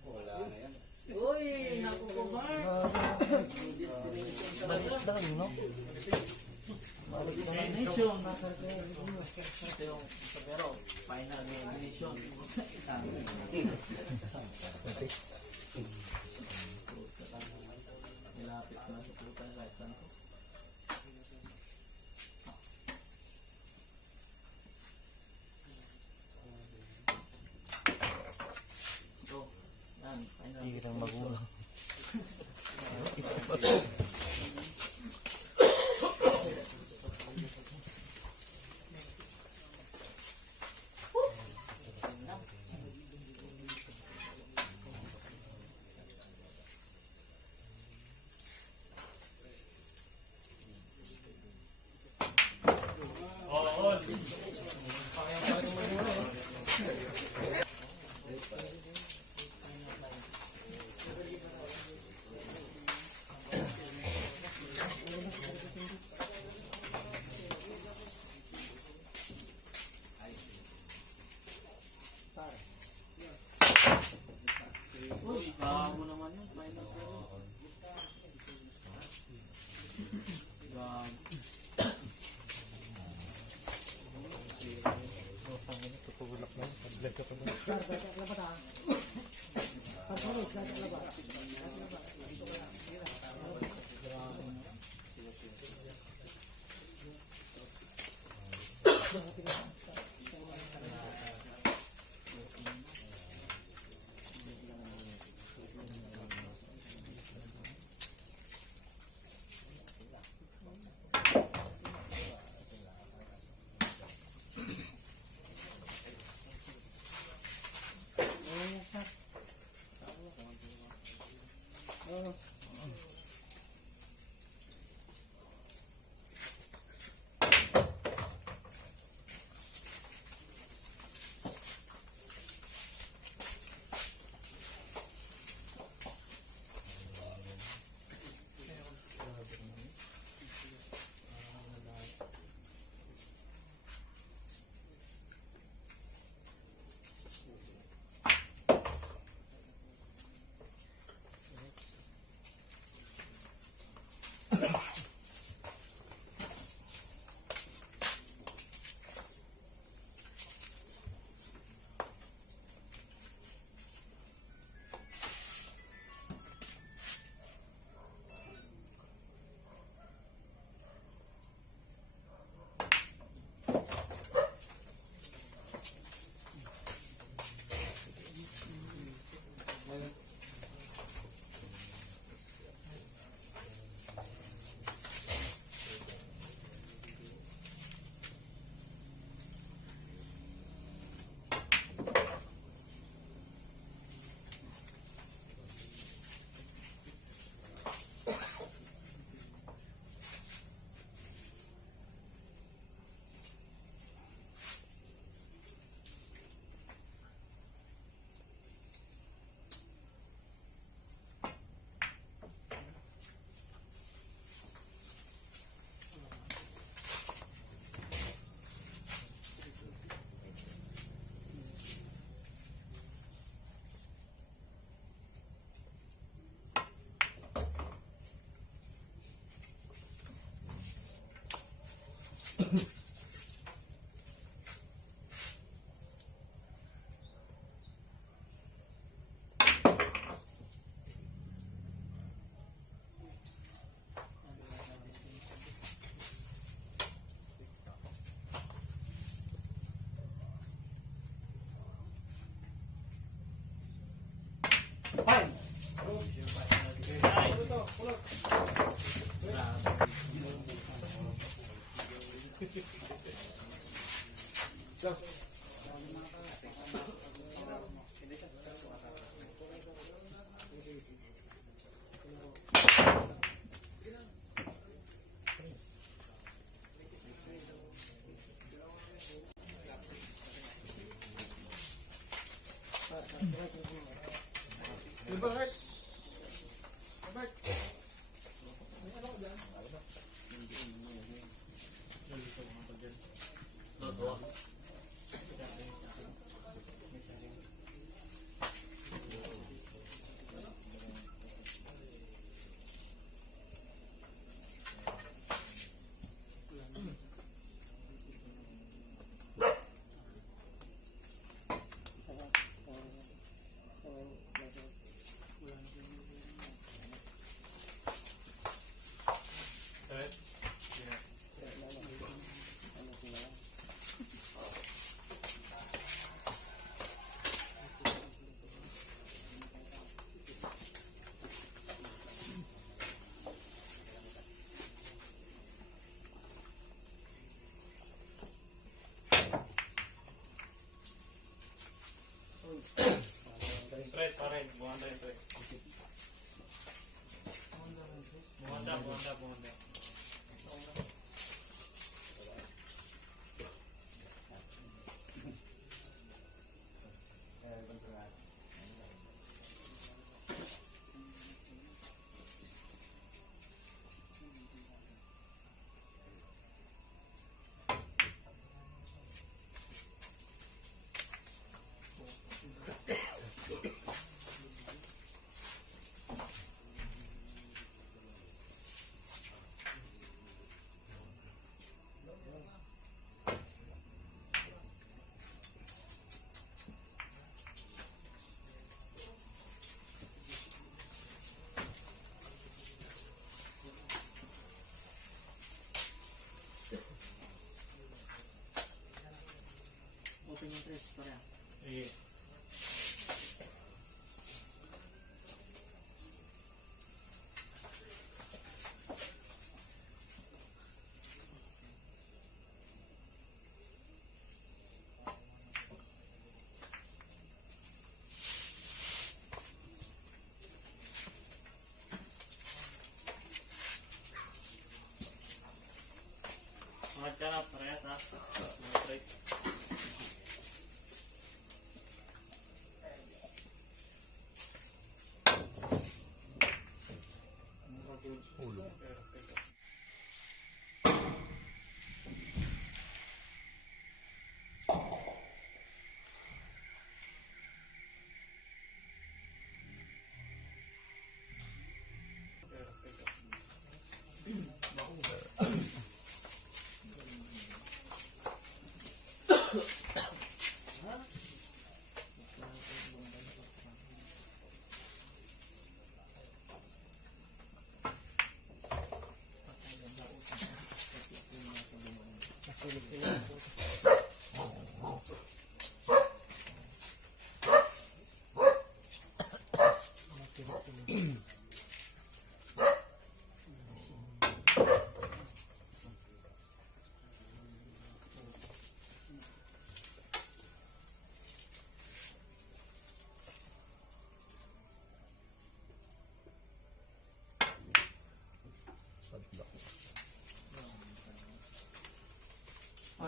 Wala na yan. Uy, nakukuha. Balik na no? Destination. Ito yung pero final destination. Nilapit na sa puta kahit saan ko. Ito, yan, final Hindi kita magulang. Oo. Uy, gago naman yun. Final pero. Gago. Tutulak na. Pag-vlog ka pa ba? Straight pa rin. Buhanda yung straight. Buhanda. Open yung tres, pare. Sige. Mga ka na, parehas ha. Mga straight.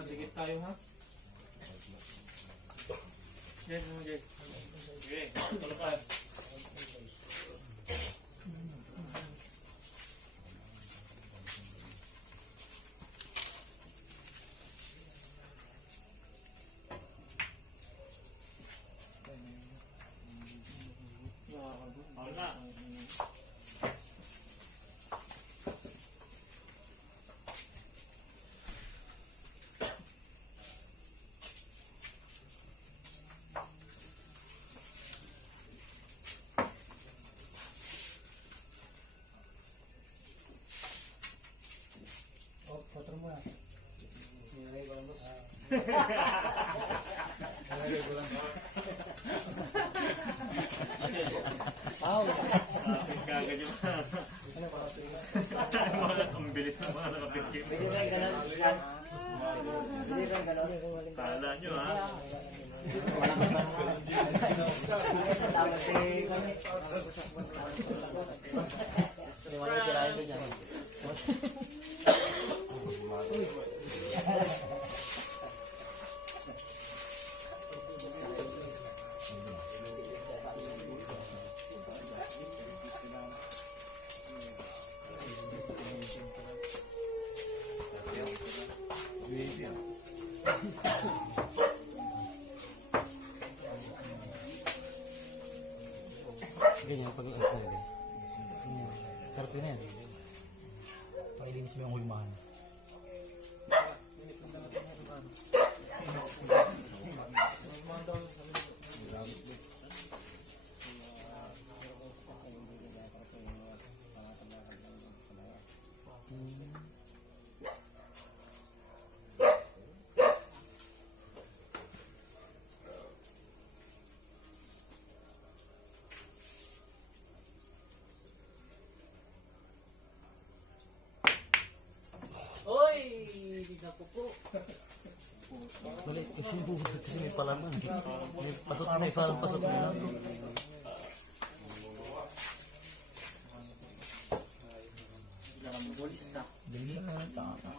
Dikit tayo ha. Yan mo, Jay. Sige, tulog ka. Wala. Potro mo na. Nilagay ko lang boss. Nilagay ko lang. Kagad yung mga ang bilis ng mga nakapikip. Pwede na ganun. Kala nyo ha. Walang salamat eh kami. Hindi mo nang kirahin doon yan. Ganyan pag ang style. Ganyan. Karpe na yan. Pakilinis mo yung hulmahan. Oy! Hindi ko po. Balik, kasi bubusot kasi may palaman. May pasok na, parang pasok na lang. Bulis na. Dali na lang tama.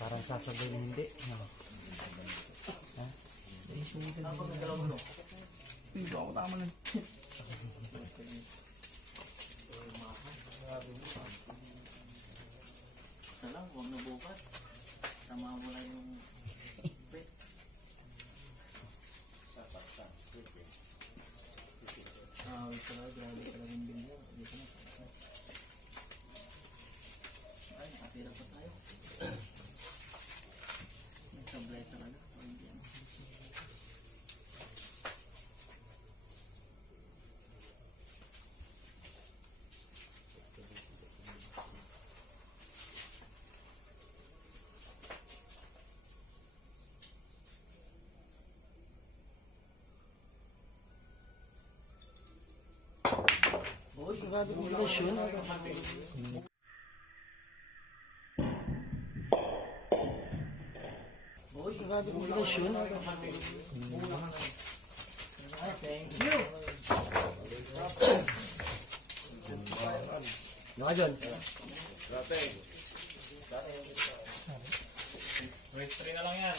Parang sasabay na hindi. Ha? Ay, sumitan na lang. Hindi ako tama lang. Salang, huwag na bukas. Tama mo lang yung bet. Ito na, grabe talaga yung bilyo. Dito na. Ay, nakatira pa tayo. Nagsablay talaga. Hindi yan. Uy, grabe kong ilasyon. Uy, grabe kong ilasyon. Ay, thank you. Naka John. Mystery na lang yan.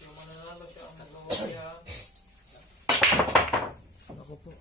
Yung mananalo siya ang maglaway ha. Ako po.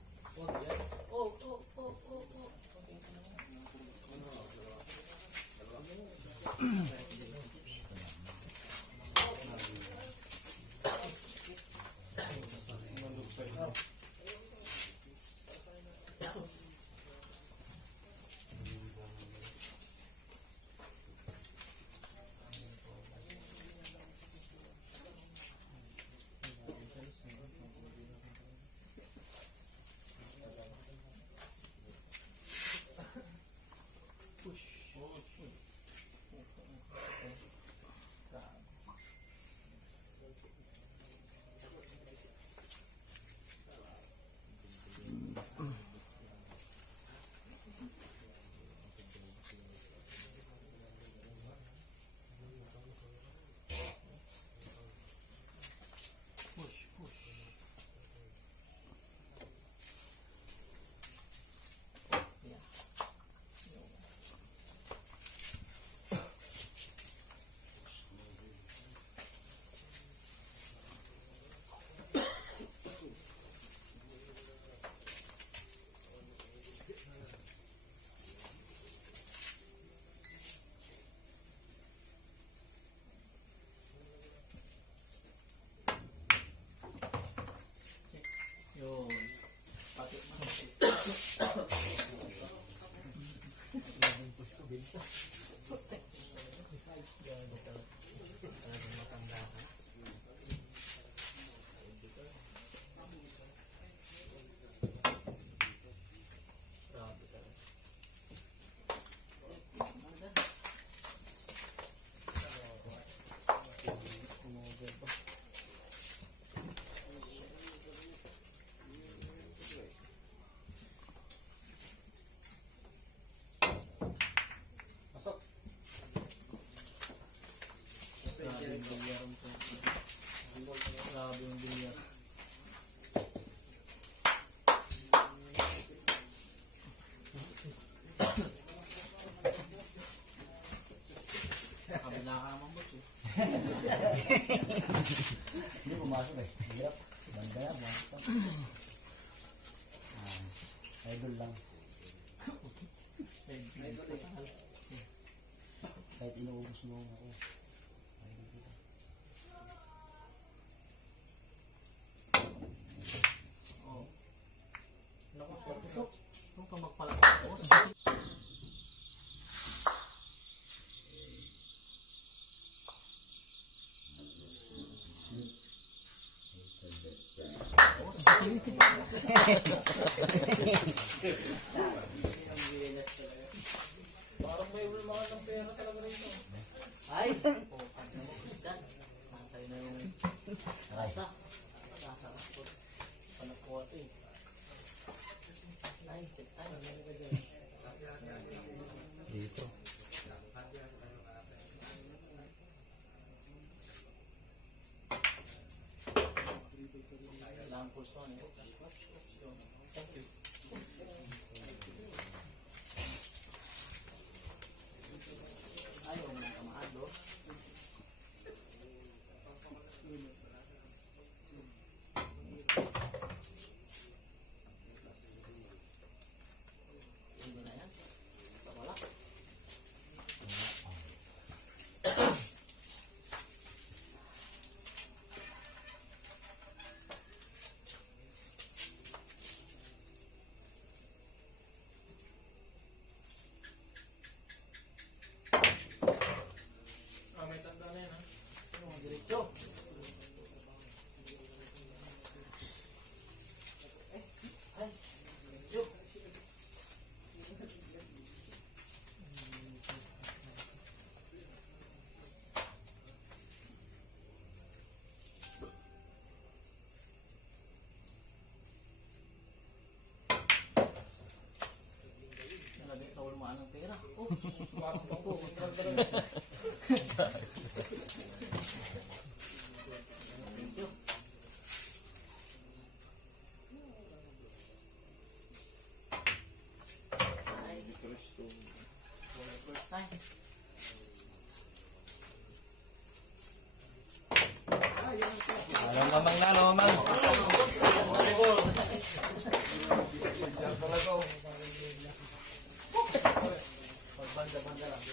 Grabe yung bilyar. Kabila ka naman boss eh. Hindi pumasok eh. Hirap. Banda na, pumasok. Idol lang. Kahit inuubos mo ako. Oo. Naku, swerte. Huwag ka magpalakos. Parang may ulmakan ng pera talaga rito. Ay! Oo, pag namukos dyan. Nasa'yo na yung Nakasa. nasarap ko. Panakuha ito eh. Ay, ay, nalagay dyan. Dito. Kailangan pulso niya. Thank you. Ayaw mo ng kamahado. Hindi na yan. Basta wala. May tanda na yan ha. Diretso. Nalagay sa ulmaan ng pera. Oh, parang ako. Thank you. Ay, first time. Alam mamang na, alam mamang. Pagbanda-banda lang.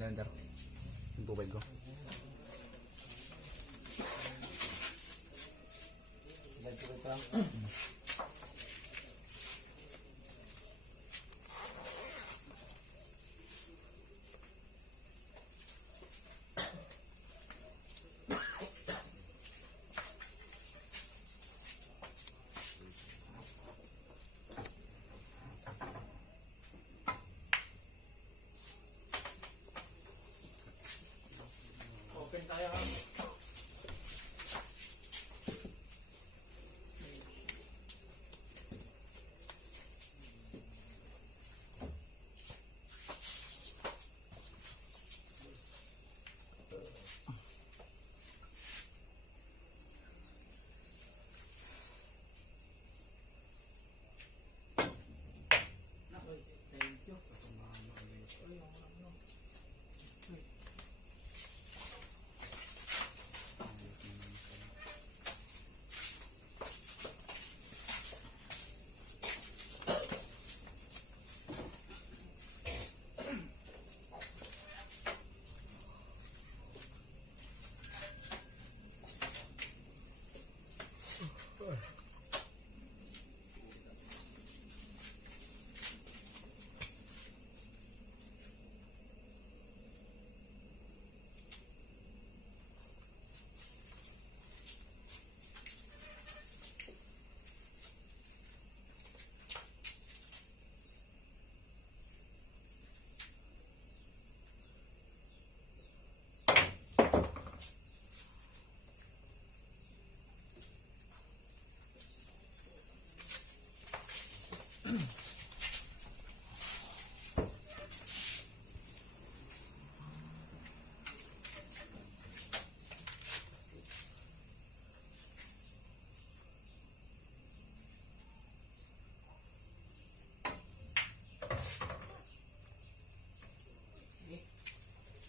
Blender. Yung tubig ko.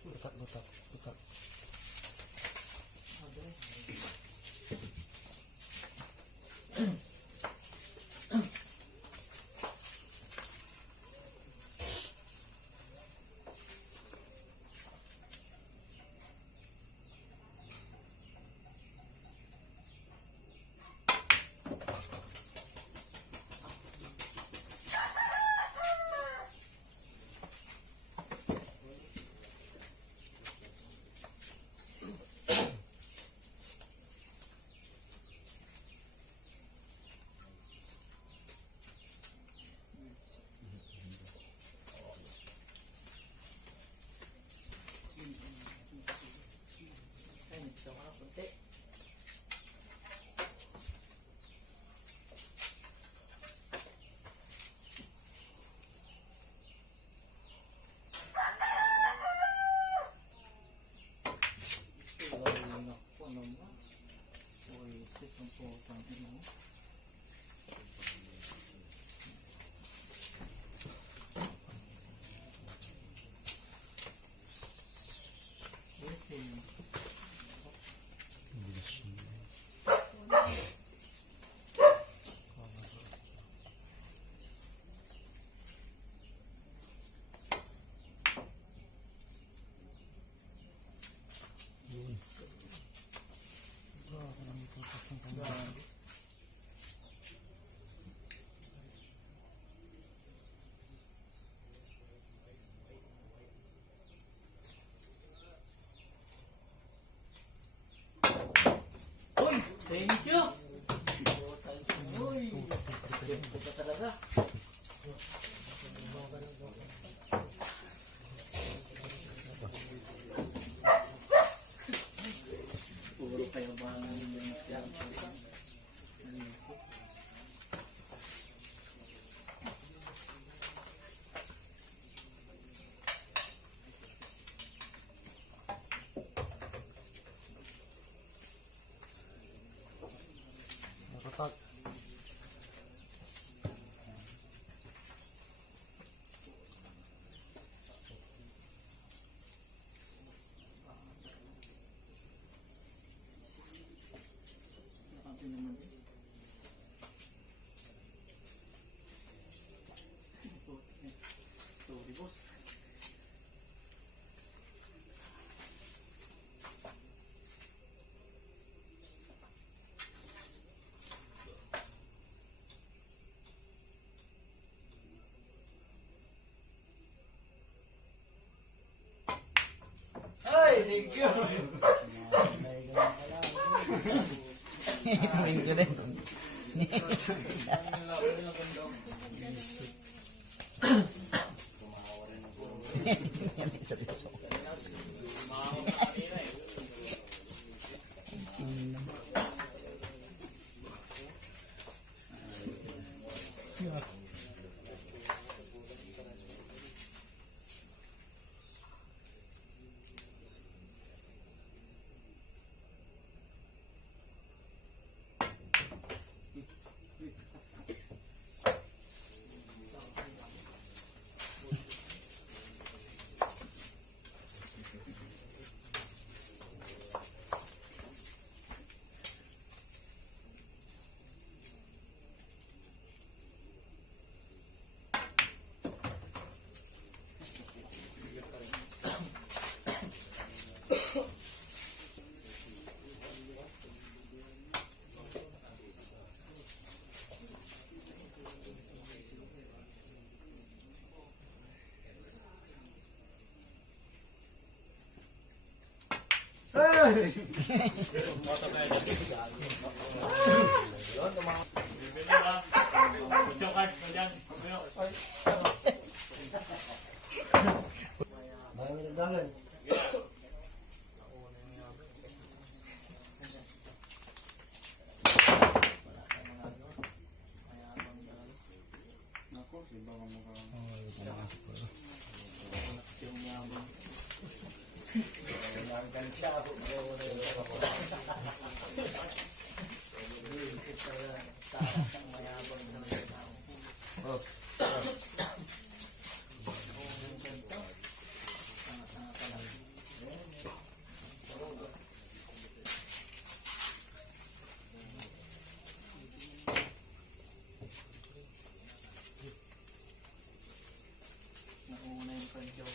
Butak, butak, butak. Thank you. Uy, ito ka talaga. Puro kayo ba ang yan? Nakatak. Sorry, boss. Ay, thank you. Thank you din. Seryoso. Moto kayo dyan. Bibili ba? Gusto card mo dyan. Maraming nagdagan. Nauna yung friend ko.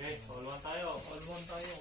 Okay, all one tayo. All one tayo.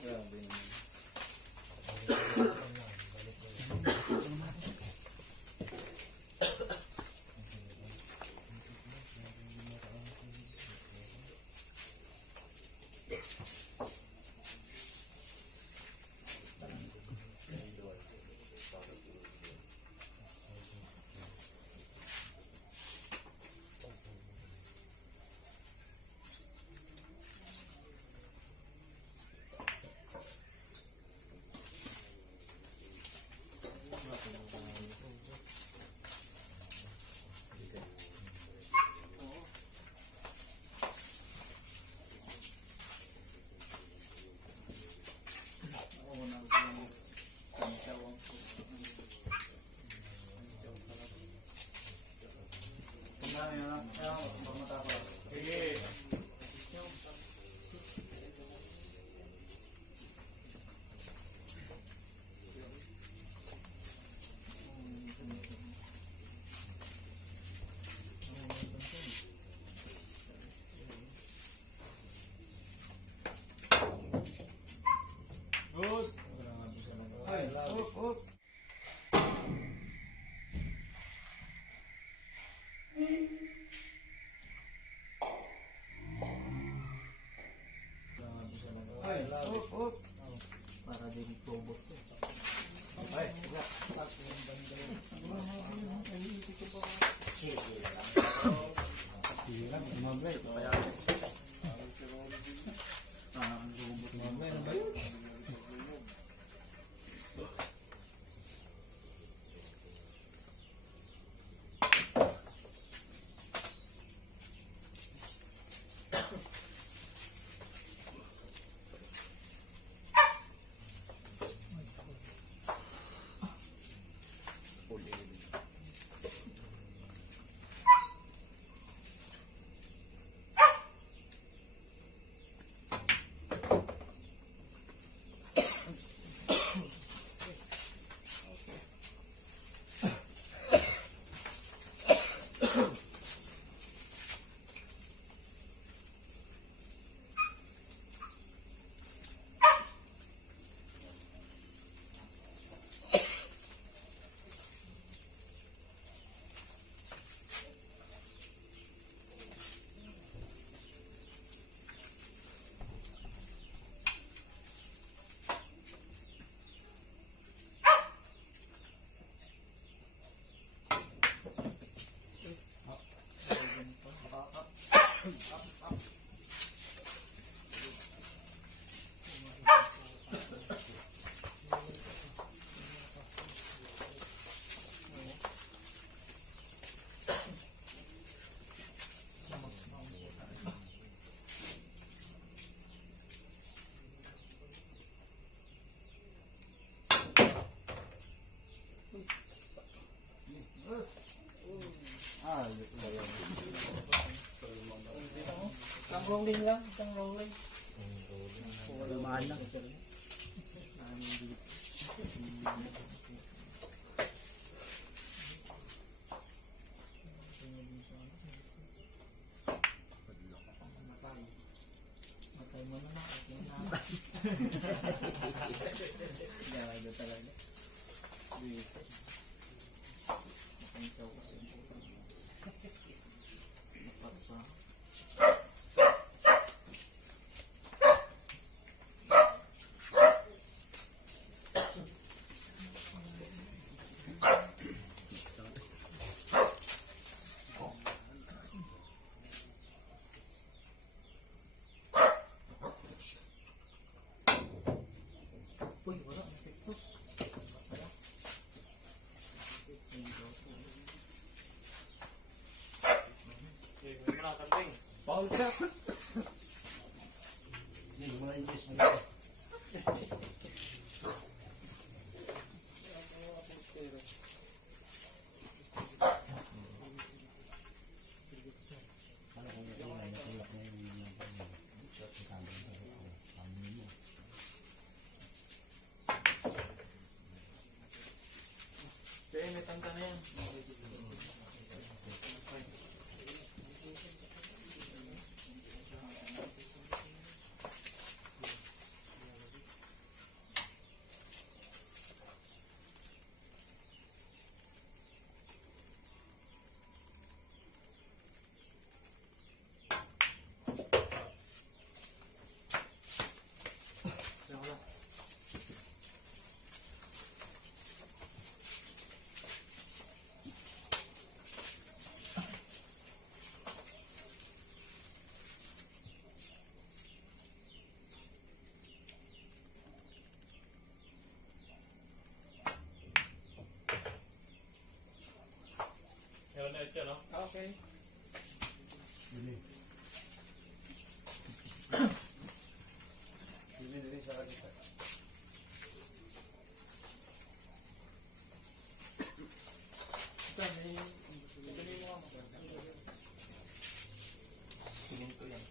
Sige. Good. Para din tubos to. Isang rolling lang, isang rolling. Lumaan lang. Matay mo na na. Okay na. Gawin talaga. Bisa. Matay ko kasi. Napapa. Uy, wala. Pictus. Okay, may mga kambing. Foul shot. Hindi mo na inches mo dito. Kaya may tangka na yan. Wala. Meron na ito, no? Okay. Dili sa kita. Isa, may... Tuloy mo ako. Tingin ko yan.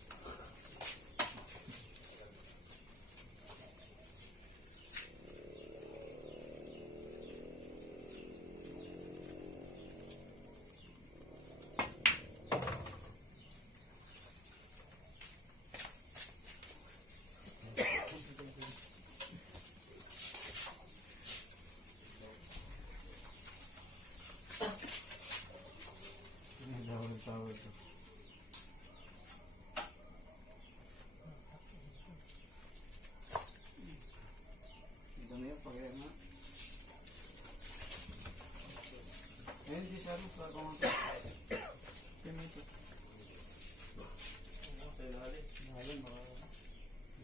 Ito na yung pagkaya na. Ayun, di siya rin sa kumanto. Pimito. Ayun, mga...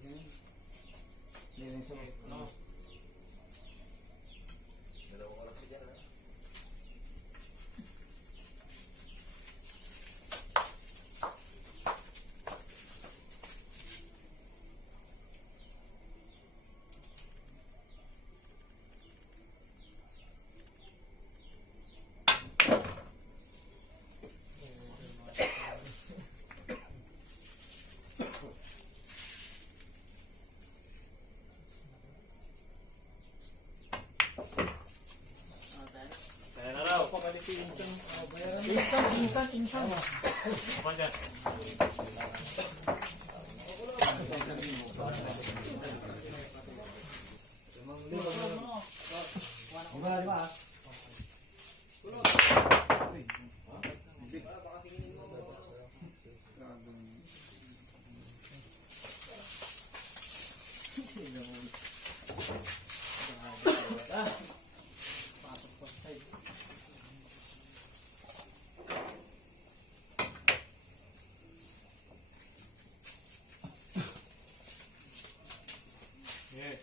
Ganyan. Ganyan sa No. Kaya na raw. Pagalit si Insan. Insan. Apa dyan? Lima. Yes.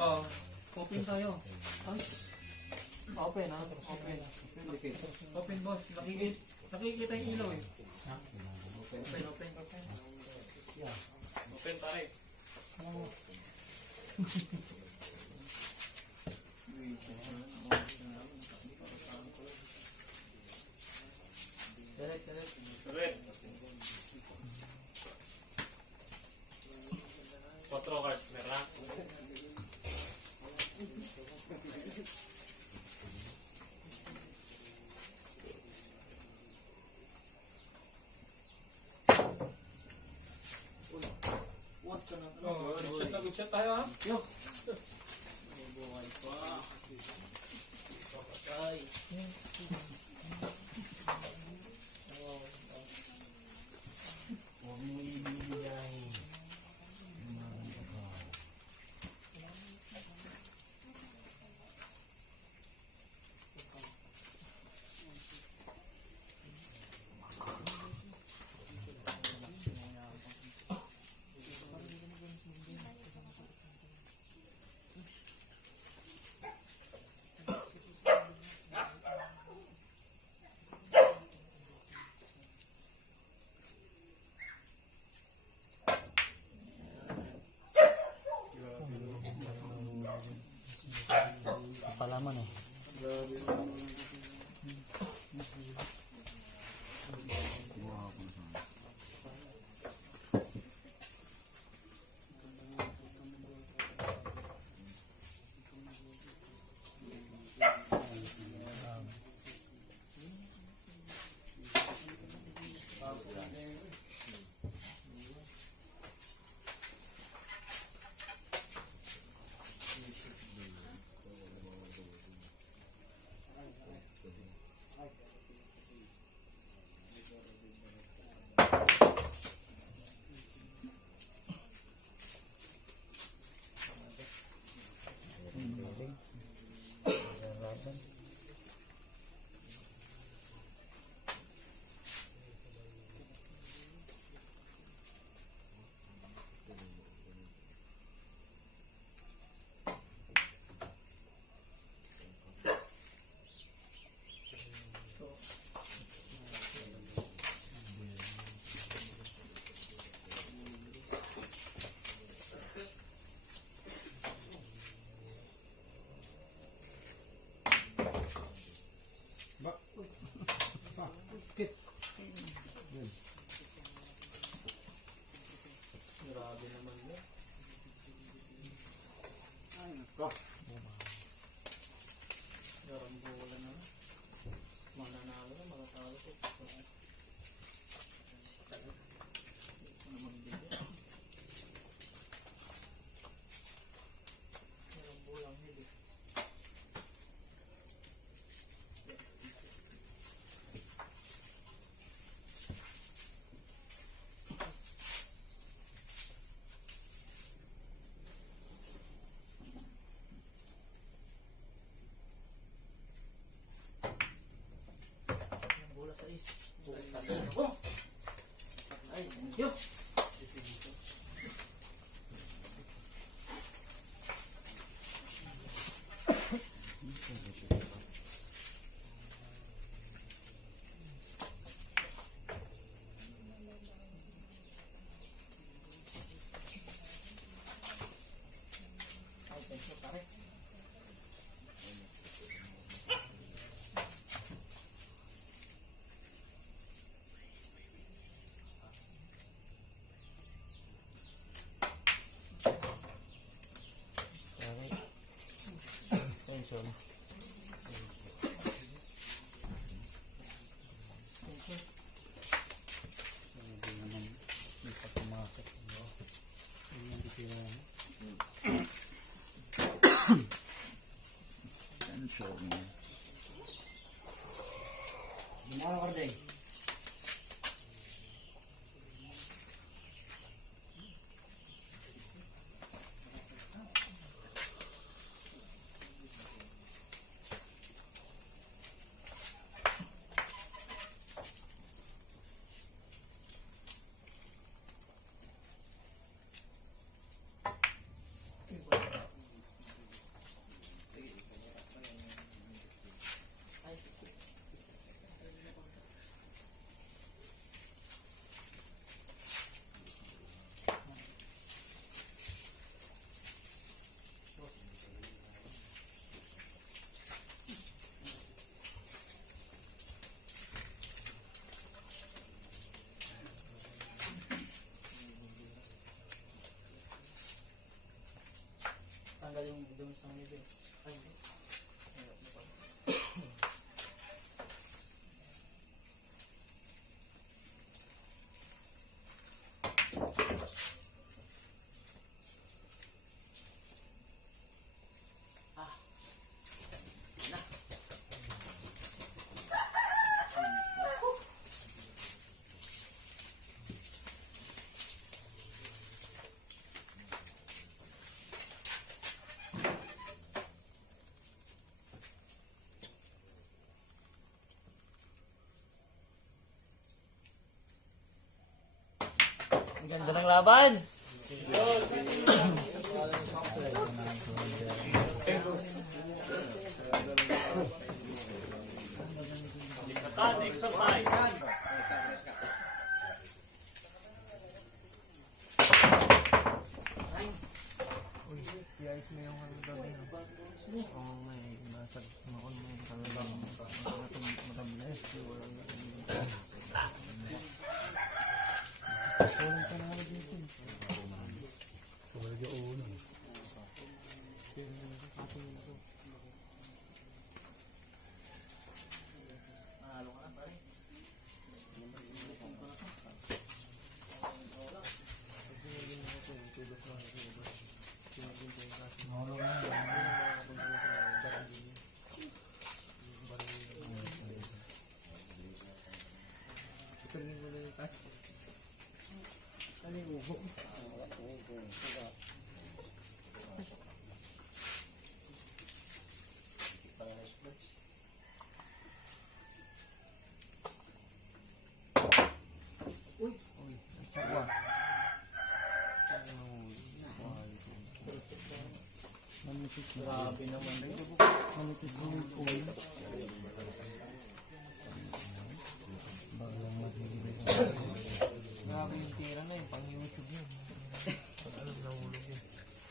Oo. Open tayo. Ay. Open ha. Open. Open boss. Nakikita yung ilaw eh. Open. Open pare. Direct. Correct. 4 cards. Meron na. Good shot tayo ha. Yo. Huwag mo ibibigay. malaman eh. Grabe naman yun. Garambulan na. Mananalo na, matatalo ko. Ano magbigay? Garambulan hindi. Bola sa is. Ay, thank you. Ay, thank you, pare. Tension. Thank you. Hindi naman hindi pa pumasok. Hindi sila. Tension. Ginawa ko rin. Tanggal yung dumi sa ngipin. Ay, hindi. Hirap na pala. Ang ganda ng laban. Likatan, exercise. guys, may yung ano daw din. Oo, may nasa makon mo yung talagang matabless. Walang ka na ako dito. Wala yung ulo. Grabe naman rin. Manitis mo yung ulo. Grabe yung tira na yun, pang YouTube yun. Alam na hulog yun.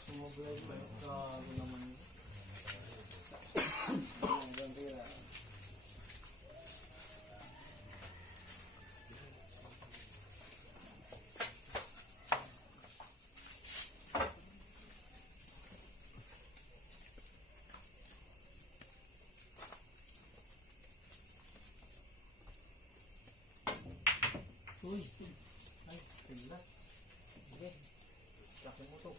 Sumubay pa yung grabe naman. Uy, ay, tiglas. Sige, laki mo to.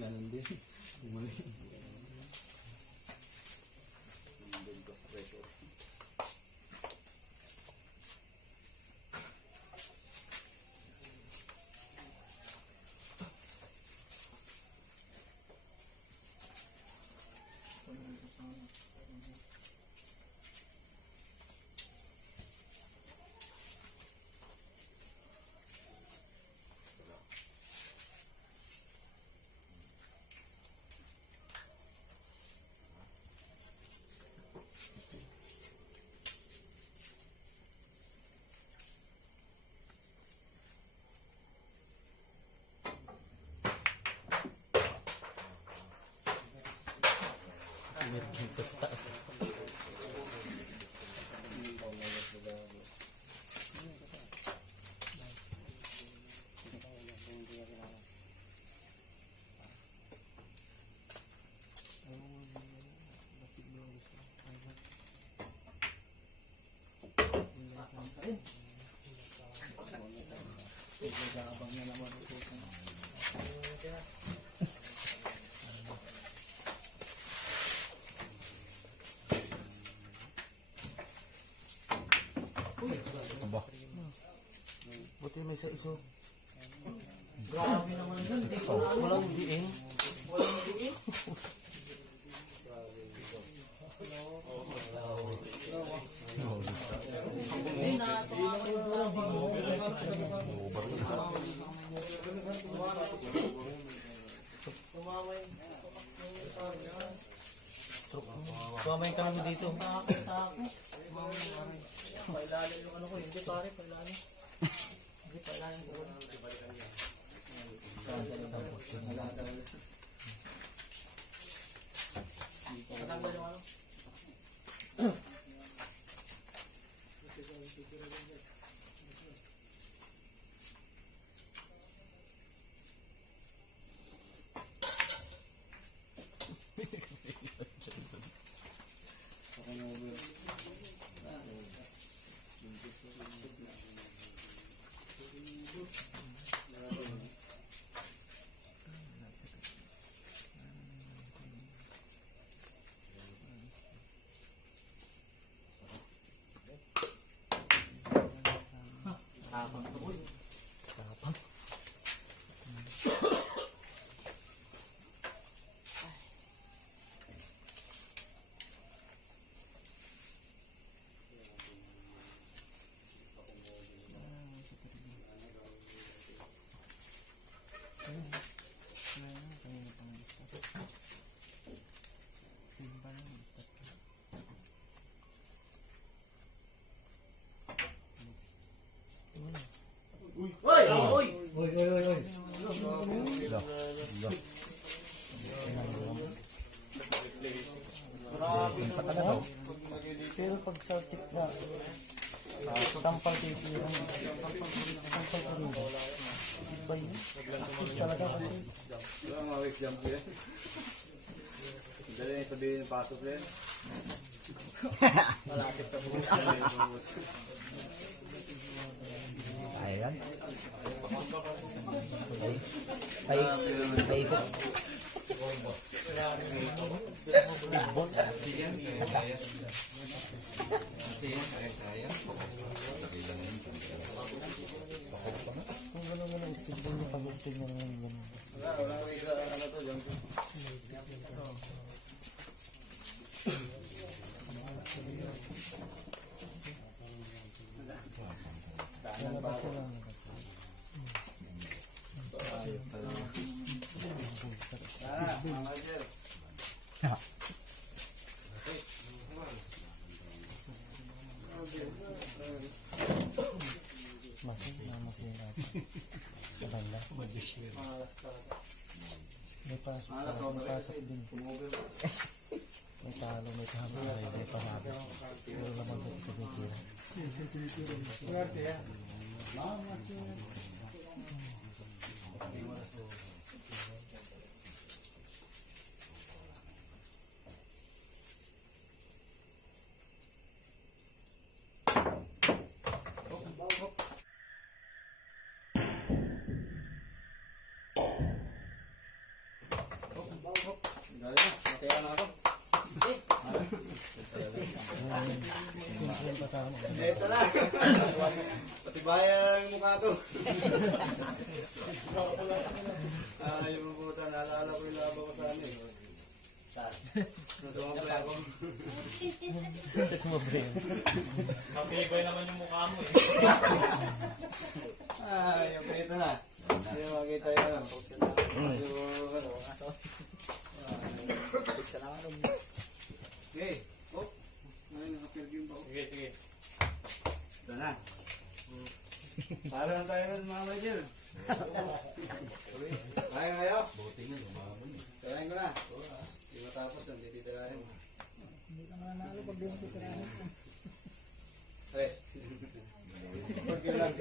Ganun din. Bumalik. Buti may sa iso. Grabe naman yun. Hindi ko na Walang diin. walang diin. Hindi na tumama yung walang tumama yung Tumamay ka naman dito. takot. Pailalim yung ano ko. Hindi pare, pailalim. Hindi pailalim ko. Patanggal yung ano. Oy! Blessing pa talaga. Pero pag sa tip na, tampal titira mo. Tampal ko rin. Iba yun. Active talaga kasi. Wala mga week jump yan. Dali yung sabihin ng pasok yan. Malakit sa buhay. Ayan. Ay, ito. Pitbull. Kung gano'n mo na pitbull niya, pag-uptin niya naman gano'n. Wala week ano to jump. Masih natin. Maganda. May pasok din. May talo, may talo. May panalo. Pero naman ito tumitira. Mataya na ako. Ito na. Patibayan na lang yung mukha to. Yung puta, naalala ko yung laban ko sa ano eh. Nasumabay ako. Sumabay. Mapibay naman yung mukha mo eh. Yung ito na. Hindi na makita yung ano. Yung ano. Okay. Oh. Ngayon, naka-perfume pa ako. Sige, sige. Ito na. Para na tayo ng mga major. Kaya kayo? Kaya ko na. Hindi matapos yun, hindi titirahin. Hindi ka mananalo pag di mo titirahin. Okay. Pag yun lang.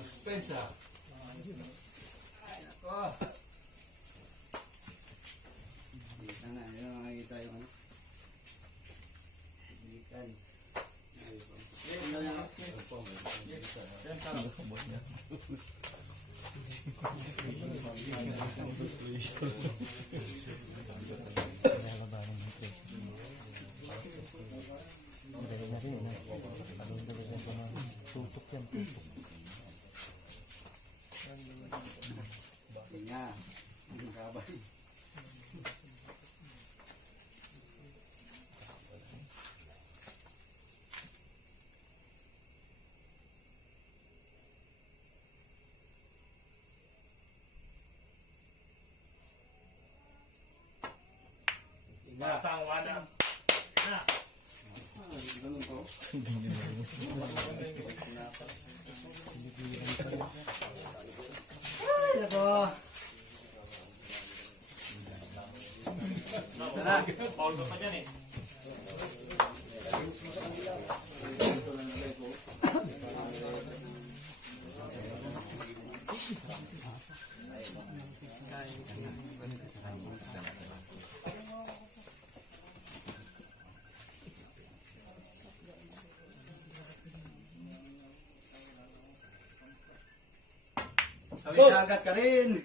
Suspensa. Ako. Dito na, yun ang nakikita yung ano. Bikan. Nalabanan ng tres. Dali na rin. Dali na rin. Tutok yan. Tutok. Nga. Ang kabay. Batang wala. Na. Ganun to. Ay, nako. Tara. Paul ka pa dyan eh. Sagat ka rin.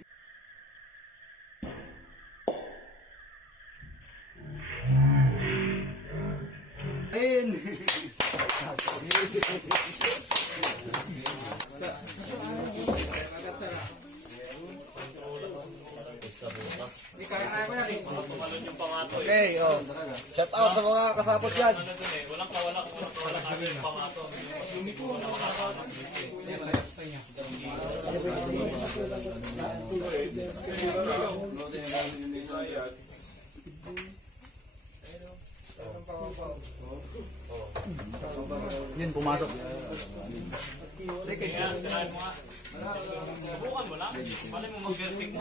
Tumalon yung pamato eh. Okay, oh. Shout out sa mga kasapot dyan. Ano dun eh. Walang kawala kami yung pamato. Lumiko na makakaano. Yun, pumasok. Kaya, tirahin mo nga. Subukan mo lang. Malay mo mag-vertic mo.